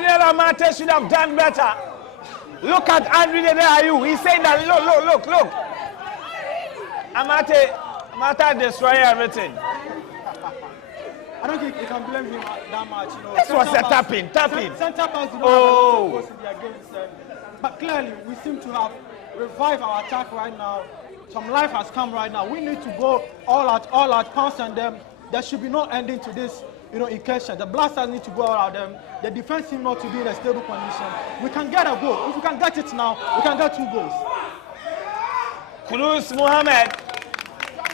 Daniel Amate should have done better. Look at Andrew Dedeayu. He's saying that, look. Amate destroy everything. I don't think you can blame him that much. You know, This was a tapping. Center backs do not have in their games, but clearly we seem to have revived our attack right now. Some life has come right now. We need to go all out, pounce on them. There should be no ending to this, incursion. The Blasters need to go all out them. The defense seems not to be in a stable condition. We can get a goal. If we can get it now, we can get 2 goals. Kudus Mohammed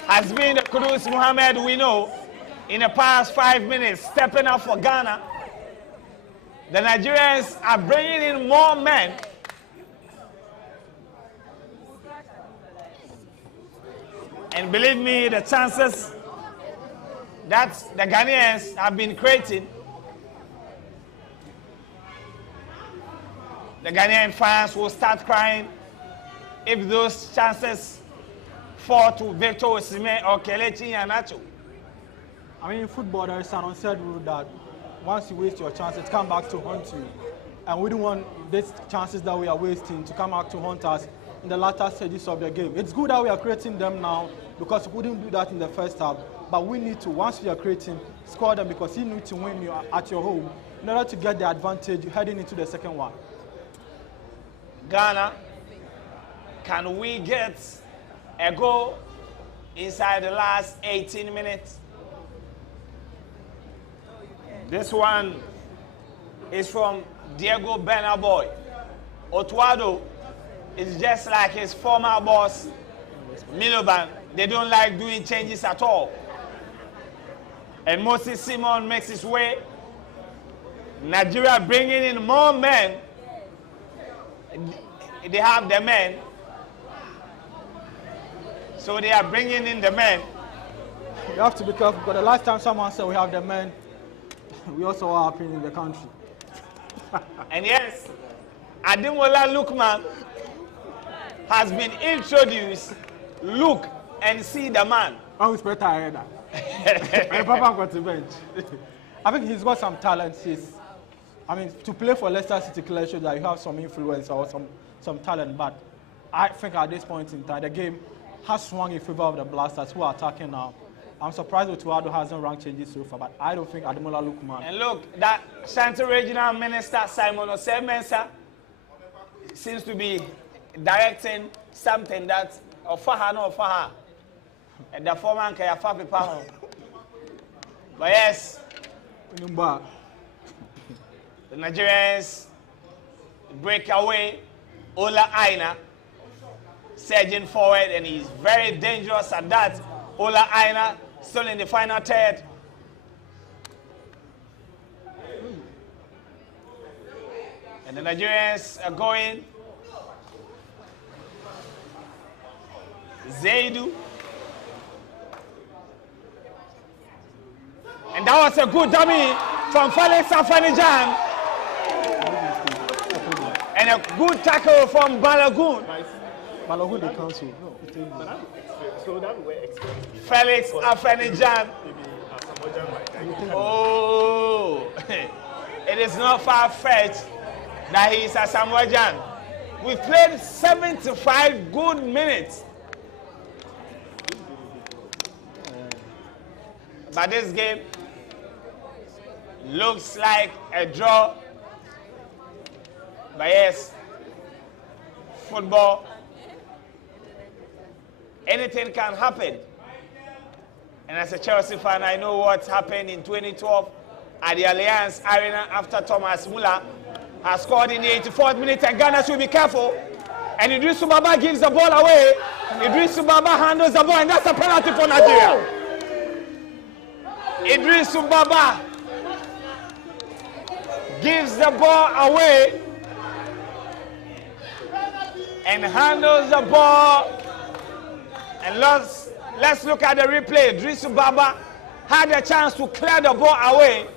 has been the Kudus Mohammed we know in the past 5 minutes, stepping up for Ghana. The Nigerians are bringing in more men. And believe me, the chances that the Ghanaians have been creating, the Ghanaian fans will start crying if those chances fall to Victor Osimhen or Kelechi Iheanacho. I mean, in football, there is an unsaid rule that once you waste your chances, come back to haunt you. And we don't want these chances that we are wasting to come back to haunt us in the latter stages of the game. It's good that we are creating them now because we couldn't do that in the first half. But we need to, once we are creating, score them because you need to win at your home in order to get the advantage heading into the second one. Ghana, can we get a goal inside the last 18 minutes? This one is from Diego Benaboy. Otuado is just like his former boss, Miloban. They don't like doing changes at all. And Moses Simon makes his way. Nigeria bringing in more men. They have the men. So they are bringing in the men. You have to be careful because the last time someone said we have the men, we also are happening in the country. And yes, Ademola Lookman has been introduced. Look and see the man. Oh, it's better I Papa got to bench. I think he's got some talent. To play for Leicester City clearly shows that you have some influence or some talent. But I think at this point in time, the game has swung in favor of the Blasters who are attacking now. I'm surprised Otuado hasn't ranked changes so far, but I don't think Ademola Lookman. And look, that Shanti Regional Minister Simon Osei-Mensah seems to be directing something that Ofaha, and the former Kayafa people. But yes, the Nigerians break away. Ola Aina surging forward, and he's very dangerous at that. Ola Aina still in the final third. And the Nigerians are going. Zaidu. And that was a good dummy from Felix Afanijan. And a good tackle from Balogun. Balogun the council. So that way Felix Afanijan. Oh, it is not far-fetched that he is a Samoajan. We played 75 good minutes. But this game looks like a draw. But yes, football, anything can happen. And as a Chelsea fan, I know what happened in 2012 at the Allianz Arena after Thomas Muller has scored in the 84th minute, and Ghana should be careful. And Idrisu Baba gives the ball away. Idrisu Baba handles the ball, and that's a penalty for Nigeria. Idrisu Baba gives the ball away and handles the ball. And let's look at the replay. Idrisu Baba had a chance to clear the ball away.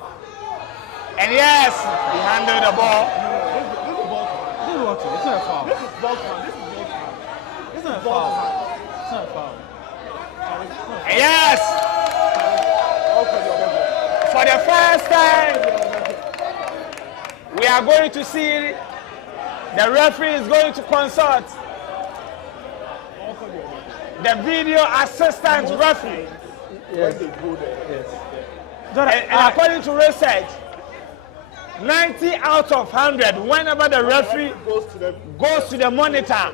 And yes, he handled the ball. It's not a foul. This is ball count. It's not a foul. It's not a foul. And yes, for the first time We are going to see the referee is going to consult the video assistant referee. Yes. And according to research, 90 out of 100, whenever the referee goes to the monitor,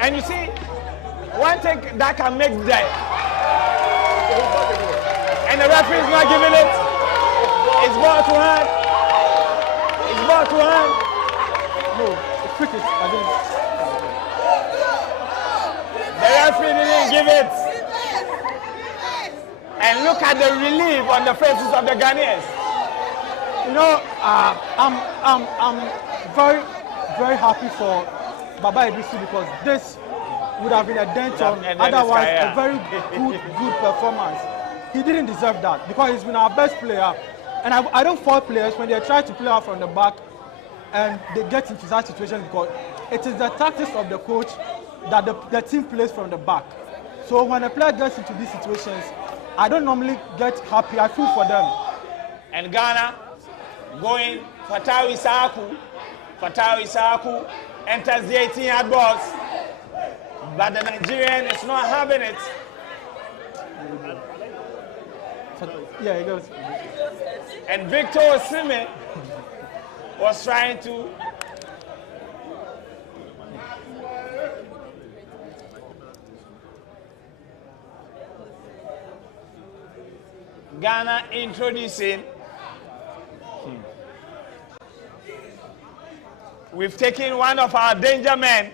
and you see, one thing that can make that, and the referee is not giving it, it's ball to hand, it's ball to hand. No, it's cricket. The referee didn't give it. And look at the relief on the faces of the Ghanaians. You know, I'm very, very happy for Baba Yara because this would have been a dent on otherwise a very good performance. He didn't deserve that because he's been our best player. And I don't fault players when they try to play out from the back and they get into that situation because it is the tactics of the coach that the team plays from the back. So when a player gets into these situations, I don't normally get happy. I feel for them. And Ghana going Fatawi Saku. Fatawi Saku enters the 18-yard box. But the Nigerian is not having it. Yeah, he goes. And Victor Osimhen was trying to Ghana introducing. We've taken one of our danger men,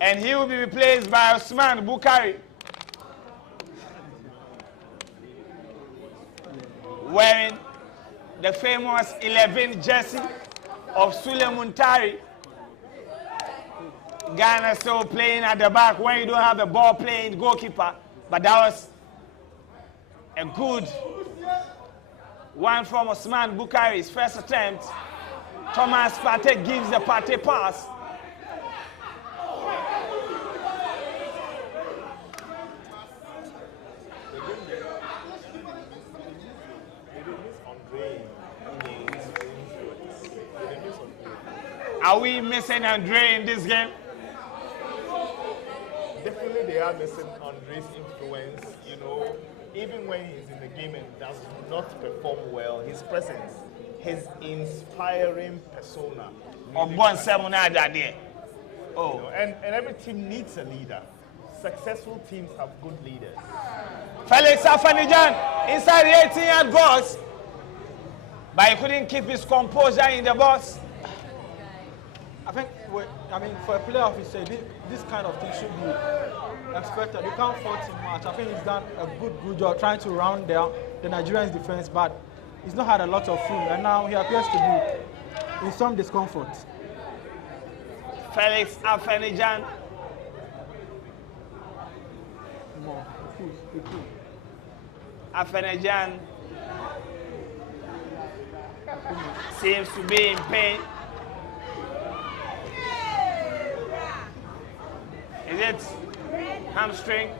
and he will be replaced by Usman Bukari, wearing the famous 11 jersey of Sule Muntari. Ghana still playing at the back when you don't have a ball playing goalkeeper, but that was a good one from Usman Bukari's first attempt. Thomas Partey gives the Partey pass. Are we missing Andre in this game? Definitely they are missing Andre's influence, you know, even when he's in the game and does not perform well, his presence, his inspiring persona. Of one seven that day. Oh. You know, and every team needs a leader. Successful teams have good leaders. Felix Afanijan inside the 18-yard box, but he couldn't keep his composure in the box. I think, for a player of his say, this kind of thing should be expected. You can't fault him much. I think he's done a good job trying to round down the Nigerians' defense, but he's not had a lot of room, and now he appears to be in some discomfort. Felix Afanijan. Afanijan seems to be in pain. Is it hamstring?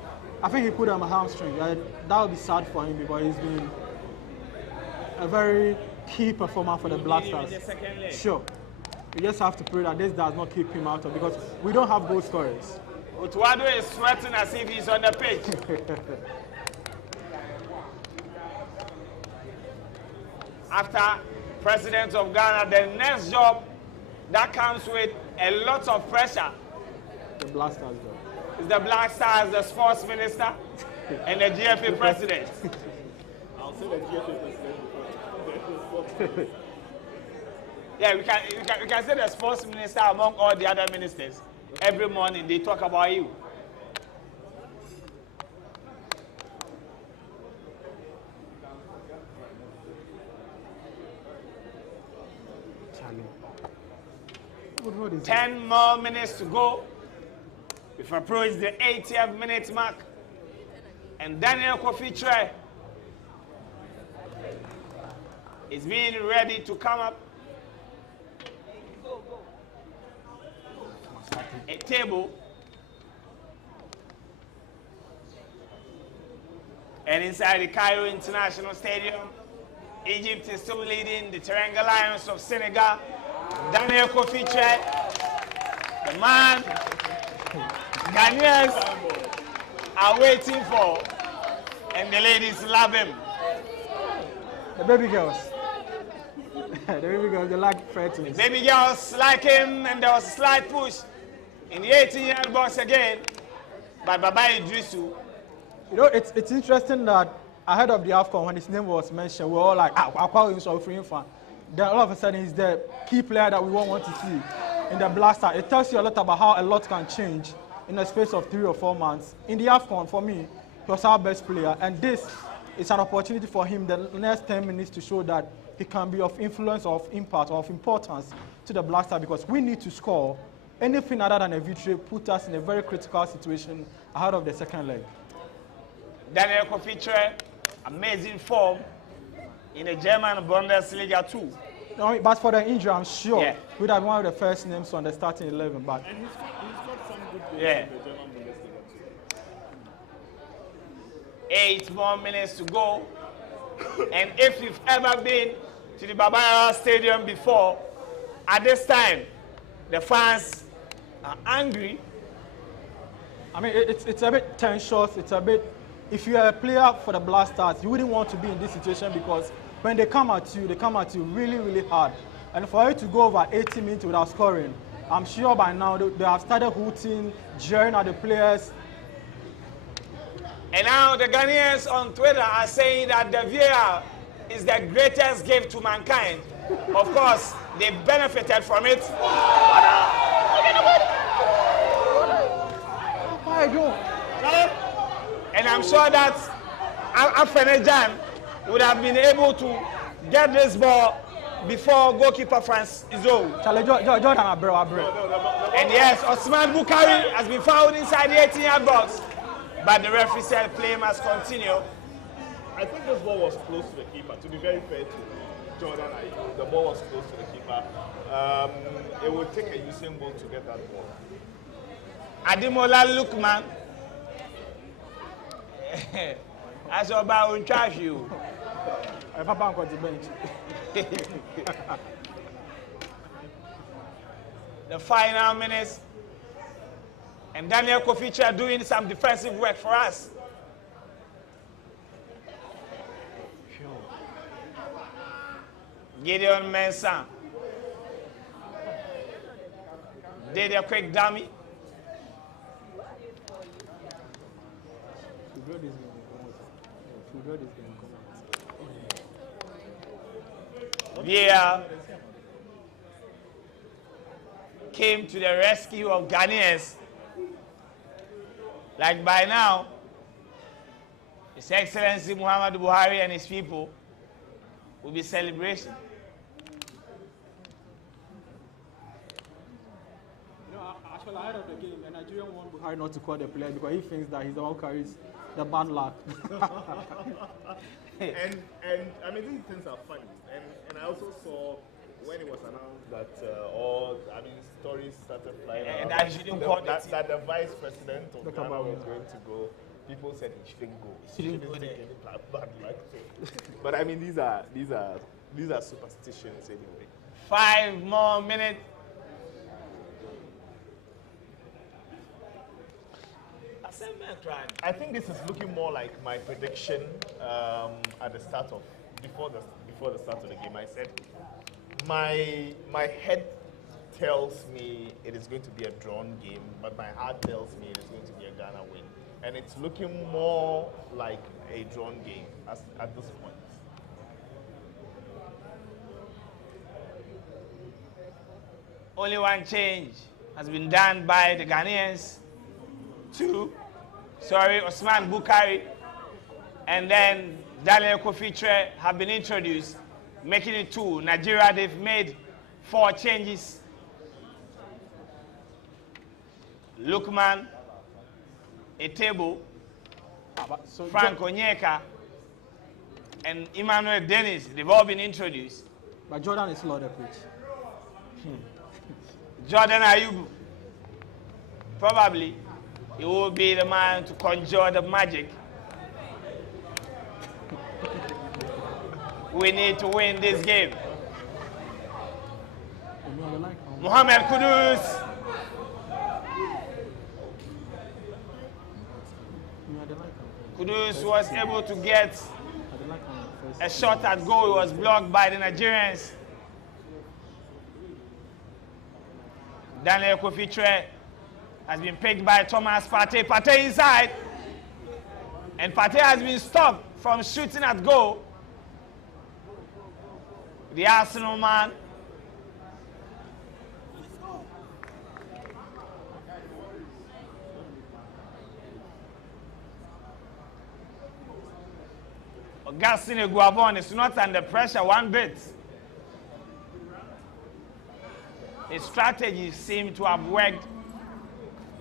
I think he put on a hamstring. That would be sad for him because he's been a very key performer for the Black Stars. Sure. We just have to pray that this does not keep him out of because we don't have goal scorers. Utwado is sweating as if he's on the pitch. After President of Ghana, the next job that comes with a lot of pressure. The Black Stars job. Is the Black Stars, the sports minister, and the GFA president. I'll say the GFA president. Yeah, we can say the sports minister among all the other ministers. Every morning they talk about you. What is 10 more minutes to go. We've approached the 80th minute mark. And Daniel Kofi Tre is being ready to come up. A table. And inside the Cairo International Stadium, Egypt is still leading the Teranga Lions of Senegal. Daniel Kofiche, the man Ghanaians are waiting for, and the ladies love him. The baby girls. The baby girls, they like fighting. Baby girls like him, and there was a slight push in the 18-yard box again by Baba Idrisu. You know, it's interesting that ahead of the AFCON, when his name was mentioned, we were all like, I'll call him so free fan. Then all of a sudden, he's the key player that we won't want to see in the Blaster. It tells you a lot about how a lot can change in the space of 3 or 4 months. In the AFCON, for me, he was our best player, and this is an opportunity for him the next 10 minutes to show that he can be of influence, of impact, of importance to the Blaster, because we need to score. Anything other than a victory put us in a very critical situation ahead of the second leg. Daniel Kofiche, amazing form in the German Bundesliga too. No, but for the injury, I'm sure Yeah. he would have one of the first names on the starting 11. But And he's got some good goals Yeah. in the German Bundesliga too. 8 more minutes to go. And if you've ever been to the Baba Yara Stadium before, at this time, the fans are angry. I mean, it's a bit tensious. It's a bit. If you are a player for the Blasters, you wouldn't want to be in this situation, because when they come at you really, really hard. And for you to go over 80 minutes without scoring, I'm sure by now they have started hooting, jeering at the players. And now the Ghanaians on Twitter are saying that the VAR is the greatest gift to mankind. Of course, they benefited from it. And I'm sure that Afenejan would have been able to get this ball before goalkeeper France Izo. And yes, Osman Bukari has been fouled inside the 18-yard box, but the referee said play must continue. I think this ball was close to the keeper. To be very fair to Jordan, the ball was close to the keeper. It would take a Usain Bolt to get that ball. Ademola Lookman. I saw about in charge you. Papa got the bench. The final minutes. And Daniel Kofiche doing some defensive work for us. Gideon Mensah did a quick dummy. Via came to the rescue of Ghanaians. Like by now, His Excellency Muhammadu Buhari and his people will be celebrating. Actually, ahead of the game, the Nigerian want Buhari not to call the player because he thinks that he's the one who carries the bad luck. and I mean, these things are funny. And I also saw when it was announced that stories started flying And around that he shouldn't call that the vice president of Ghana was going to go. People said he shouldn't go. He shouldn't take any bad luck. But I mean, these are superstitions anyway. 5 more minutes. I think this is looking more like my prediction at the start of before the start of the game. I said my head tells me it is going to be a drawn game, but my heart tells me it is going to be a Ghana win, and it's looking more like a drawn game at this point. Only one change has been done by the Ghanaians. Osman Bukari and then Daniel Kofiche have been introduced, making it 2. Nigeria, they've made 4 changes. Lukman, Etebo, Frank Onyeka, and Emmanuel Dennis, they've all been introduced. But Jordan is slow the pitch. Jordan Ayubu, probably he will be the man to conjure the magic. We need to win this game. Mohamed Kudus. Kudus was able to get a shot at goal. It was blocked by the Nigerians. Daniel Kofitre has been picked by Thomas Partey. Partey inside. And Partey has been stopped from shooting at goal. The Arsenal man. Augustine Guavon is not under pressure one bit. His strategy seemed to have worked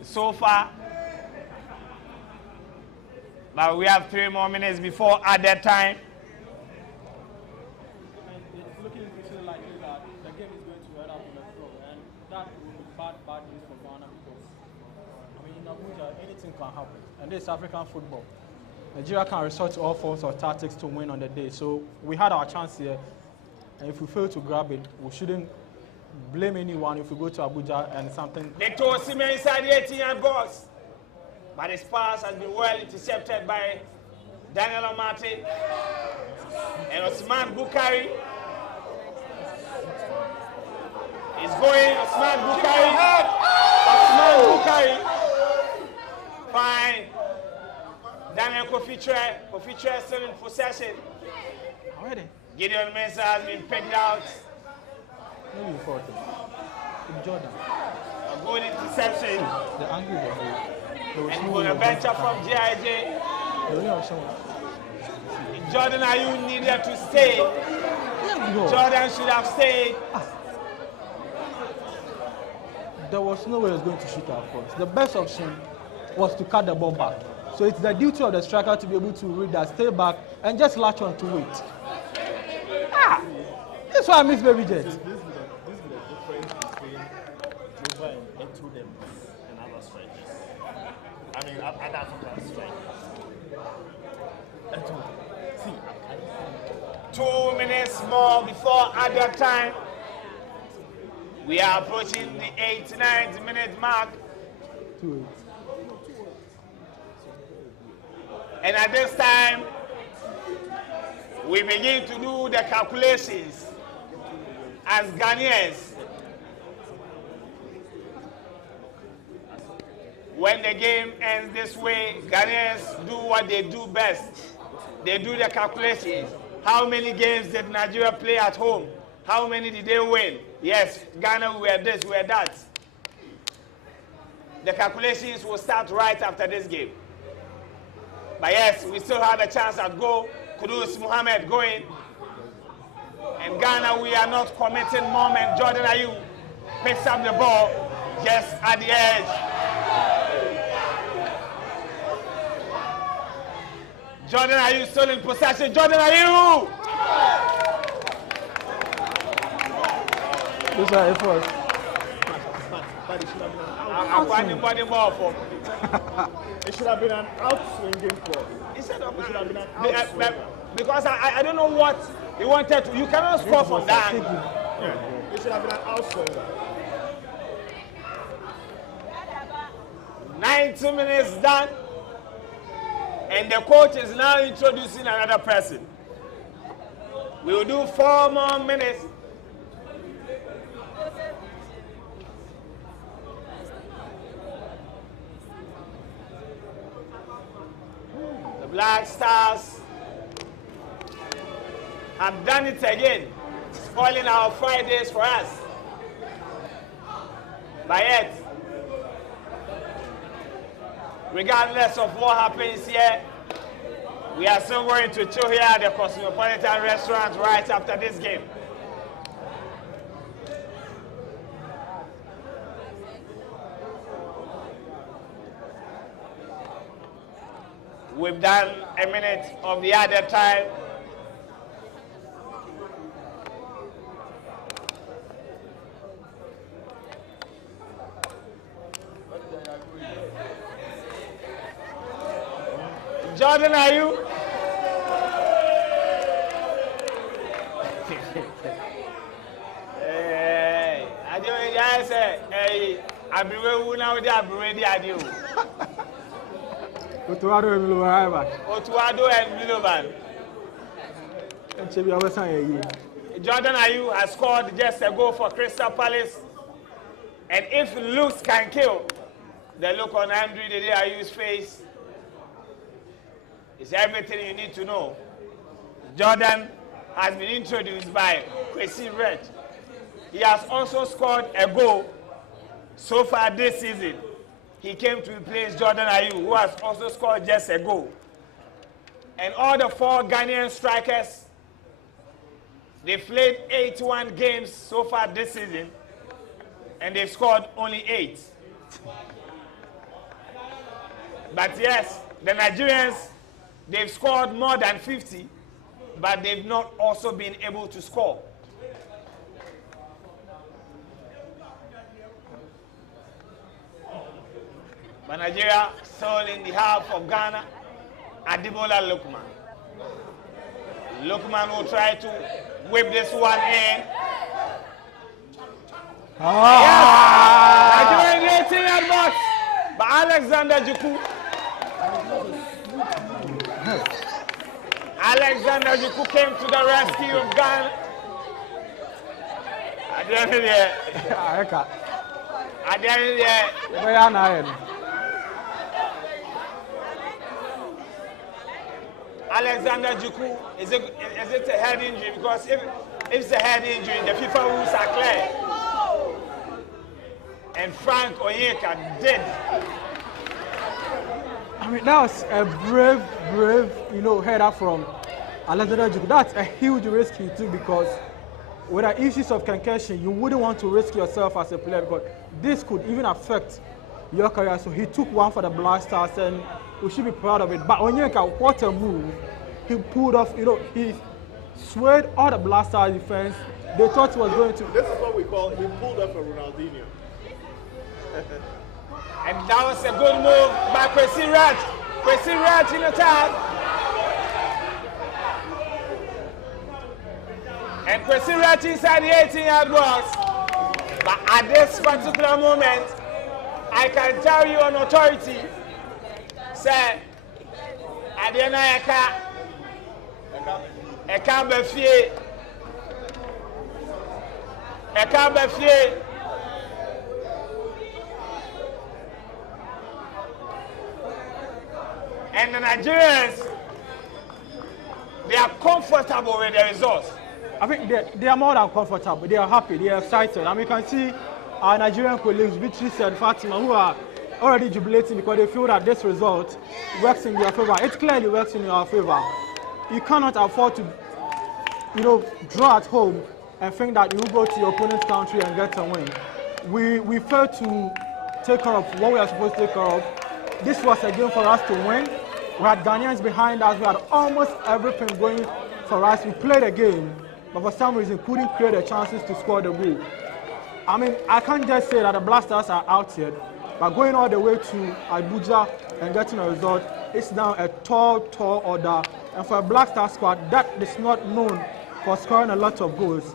so far. But we have 3 more minutes before added time. It's looking like that the game is going to end up on the floor, and that will be bad news for Ghana because, I mean, in Abuja, anything can happen. And this is African football. Nigeria can resort to all forms of tactics to win on the day. So we had our chance here, and if we fail to grab it, we shouldn't blame anyone if we go to Abuja and something. Victor Osimhen inside the 18-yard box. But his pass has been well intercepted by Daniel Amate. And Osman Bukari is going. Osman Bukari. Osman Bukari. Fine. Daniel Kofitre. Kofitre still in possession. Already? Gideon Mensah has been picked out. Maybe for Jordan. A good interception. The angle And Bonaventure from GIJ. Jordan Ayew needed to stay. Jordan should have stayed. There was no way he was going to shoot our first. The best option was to cut the ball back. So it's the duty of the striker to be able to read that, stay back, and just latch on to it. That's why I miss Baby Jet. This is the difference between Juba and through them and other strikers. I mean, other African strikers. 2 minutes more before added time. We are approaching the 89th minute mark. 2-8. And at this time, we begin to do the calculations as Ghanaians. When the game ends this way, Ghanaians do what they do best. They do the calculations. How many games did Nigeria play at home? How many did they win? Yes, Ghana, we were this, we were that. The calculations will start right after this game. But yes, we still have a chance at goal. Kudus Mohamed going. And Ghana, we are not committing moment. Jordan Ayew picks up the ball just at the edge. Jordan Ayew still in possession. Jordan Ayew! Those are efforts. I'm finding body ball for. It should have been an out-swinging ball. It should have been an out-swinging. Because I don't know what he wanted to. You cannot score from that. Yeah. It should have been an out-swinger. 90 minutes done. And the coach is now introducing another person. We will do 4 more minutes. The Black Stars have done it again, spoiling our Fridays for us. But yet, regardless of what happens here, we are still going to chill here at the Cosmopolitan restaurant right after this game. We've done a minute of the other time. Jordan, are you? Abriwe now they are ready at you. Otuado and Milovan. Otuado and Milovan. Jordan Ayew has scored just a goal for Crystal Palace. And if looks can kill, the look on Andrew Dede Ayew's face is everything you need to know. Jordan has been introduced by Kwesi Red. He has also scored a goal so far this season. He came to replace Jordan Ayew, who has also scored just a goal. And all the 4 Ghanaian strikers, they've played 81 games so far this season, and they've scored only 8. But yes, the Nigerians, they've scored more than 50, but they've not also been able to score. But Nigeria still in the half of Ghana, Adibola Lukman. Lukman will try to whip this one in. Yes! Nigeria 18-yard box by Alexander Juku. Alexander Juku came to the rescue of Ghana. At the end of the year. At the end of the year. Alexander Juku, is it a head injury? Because if it's a head injury, the FIFA rules are clear. And Frank Onyeka did. I mean, that was a brave, header from Alexander Juku. That's a huge risk he took because with the issues of concussion, you wouldn't want to risk yourself as a player because this could even affect your career. So he took one for the Blasters and we should be proud of it. But Onyeka, what a move. He pulled off, he swayed all the Blasters defense. They thought he was going to. This is what we call, he pulled off a Ronaldinho. And that was a good move by Kwesi Rat. Kwesi Rat in attack. And Kwesi Rat inside the 18-yard box. But at this particular moment, I can tell you on authority, say, Adiana Eka Befie. And the Nigerians, they are comfortable with the results. I think they are more than comfortable. They are happy. They are excited. And we can see our Nigerian colleagues, Beatrice and Fatima, who are already jubilating because they feel that this result works in their favor. It clearly works in your favor. You cannot afford to, draw at home and think that you will go to your opponent's country and get a win. We failed to take care of what we are supposed to take care of. This was a game for us to win. We had Ghanaians behind us. We had almost everything going for us. We played a game, but for some reason couldn't create the chances to score the goal. I mean, I can't just say that the Blasters are out here, but going all the way to Abuja and getting a result, it's now a tall order. And for a Blackstar squad that is not known for scoring a lot of goals,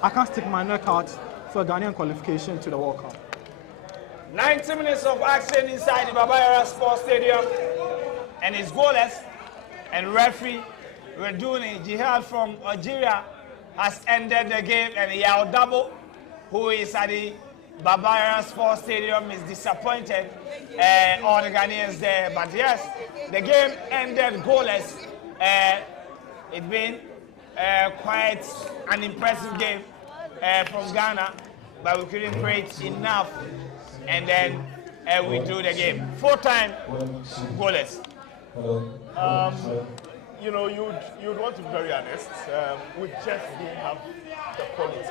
I can't stick my neck out for Ghanaian qualification to the World Cup. 90 minutes of action inside the Baba Yara Sports Stadium, and it's goalless. And referee Reduni Jihad from Algeria has ended the game, and Yao Dabo, who is at the Baba Yara Sports Stadium, is disappointed. All the Ghanaians there, but yes, the game ended goalless. It's been quite an impressive game from Ghana, but we couldn't create enough. And then we drew the game. 4-time goalless. You'd want to be very honest. We just didn't have the quality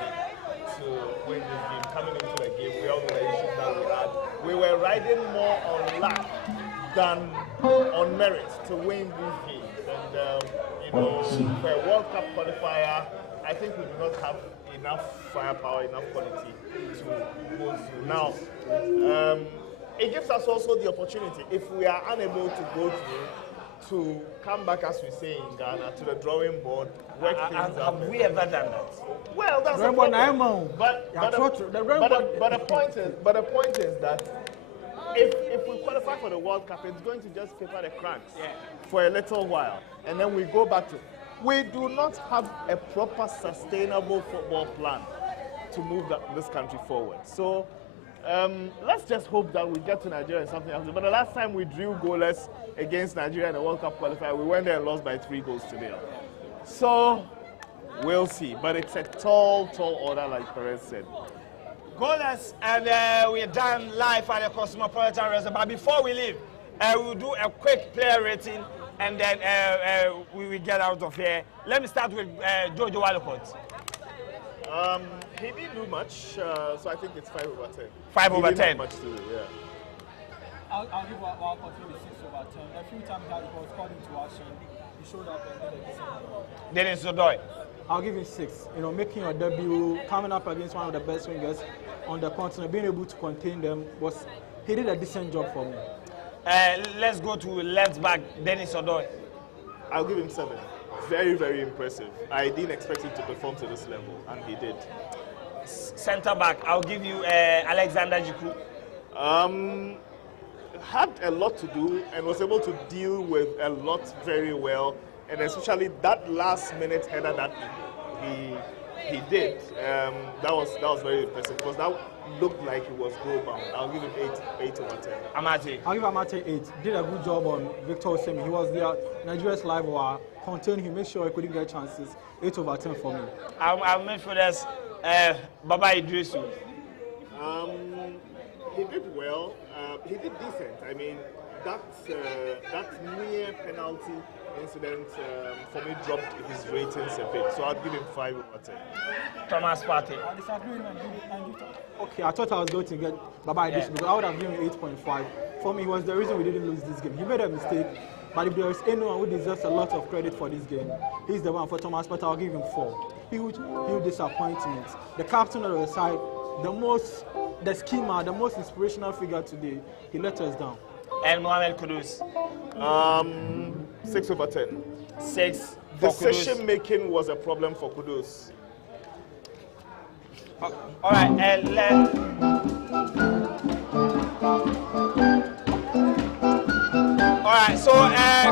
to win this game. Coming into the game, we all know the issues that we had. We were riding more on luck than on merit to win these games. And for a World Cup qualifier, I think we do not have enough firepower, enough quality to go through. Now, it gives us also the opportunity, if we are unable to go through, to come back, as we say in Ghana, to the drawing board, work things out. Have we ever done that? Well, that's the problem. But the point is that if we qualify for the World Cup, it's going to just paper the cracks for a little while, and then we go back to. We do not have a proper, sustainable football plan to move this country forward. So let's just hope that we get to Nigeria and something else. But the last time we drew goalless against Nigeria in the World Cup qualifier, we went there and lost by 3 goals to 0. So we'll see. But it's a tall order, like Perez said. Goalless, and we're done live at the Cosmopolitan Reservoir. But before we leave, we'll do a quick player rating, and then we will get out of here. Let me start with Dzorwulu. He didn't do much, so I think it's 5 over 10. 5 over 10. He didn't have much to do, yeah. I'll give Wild maybe 6 over 10. A few times that he was called into action, he showed up and did a decent. Dennis Odoi. I'll give him 6. You know, making your debut, coming up against one of the best wingers on the continent, being able to contain them, he did a decent job for me. Let's go to left back, Dennis Odoi. I'll give him 7. Very, very impressive. I didn't expect him to perform to this level, and he did. Centre back, I'll give you Alexander Jiku. Had a lot to do and was able to deal with a lot very well, and especially that last minute header that he did. That was very impressive because that looked like it was goal bound. I'll give him 8 over 10. Amate. I'll give Amate 8. Did a good job on Victor Osimhen. He was there, Nigeria's live wire, contained him, made sure he couldn't get chances. 8 over 10 for me. I'll make sure that's Baba Idrisu. He did well. He did decent. I mean, that near penalty incident for me dropped his ratings a bit. So I'd give him 5 over 10. Thomas Partey. I disagree with him. Okay, I thought I was going to get Baba Idrisu because I would have given him 8.5. For me, it was the reason we didn't lose this game. He made a mistake, but if there is anyone who deserves a lot of credit for this game, he's the one. For Thomas Partey, I'll give him 4. Huge disappointment. The captain of the side, the schemer, the most inspirational figure today, he let us down. And Mohamed Kudus. 6 over 10. 6. Decision making was a problem for Kudus. All right, so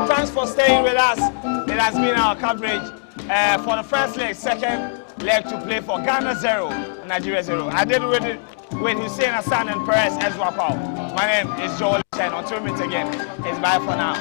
thanks for staying with us. It has been our coverage for the first leg, second leg to play for Ghana 0, Nigeria 0. I did with Hussein Hassan and Perez Ezwapao. My name is Joel, and until we meet again, it's bye for now.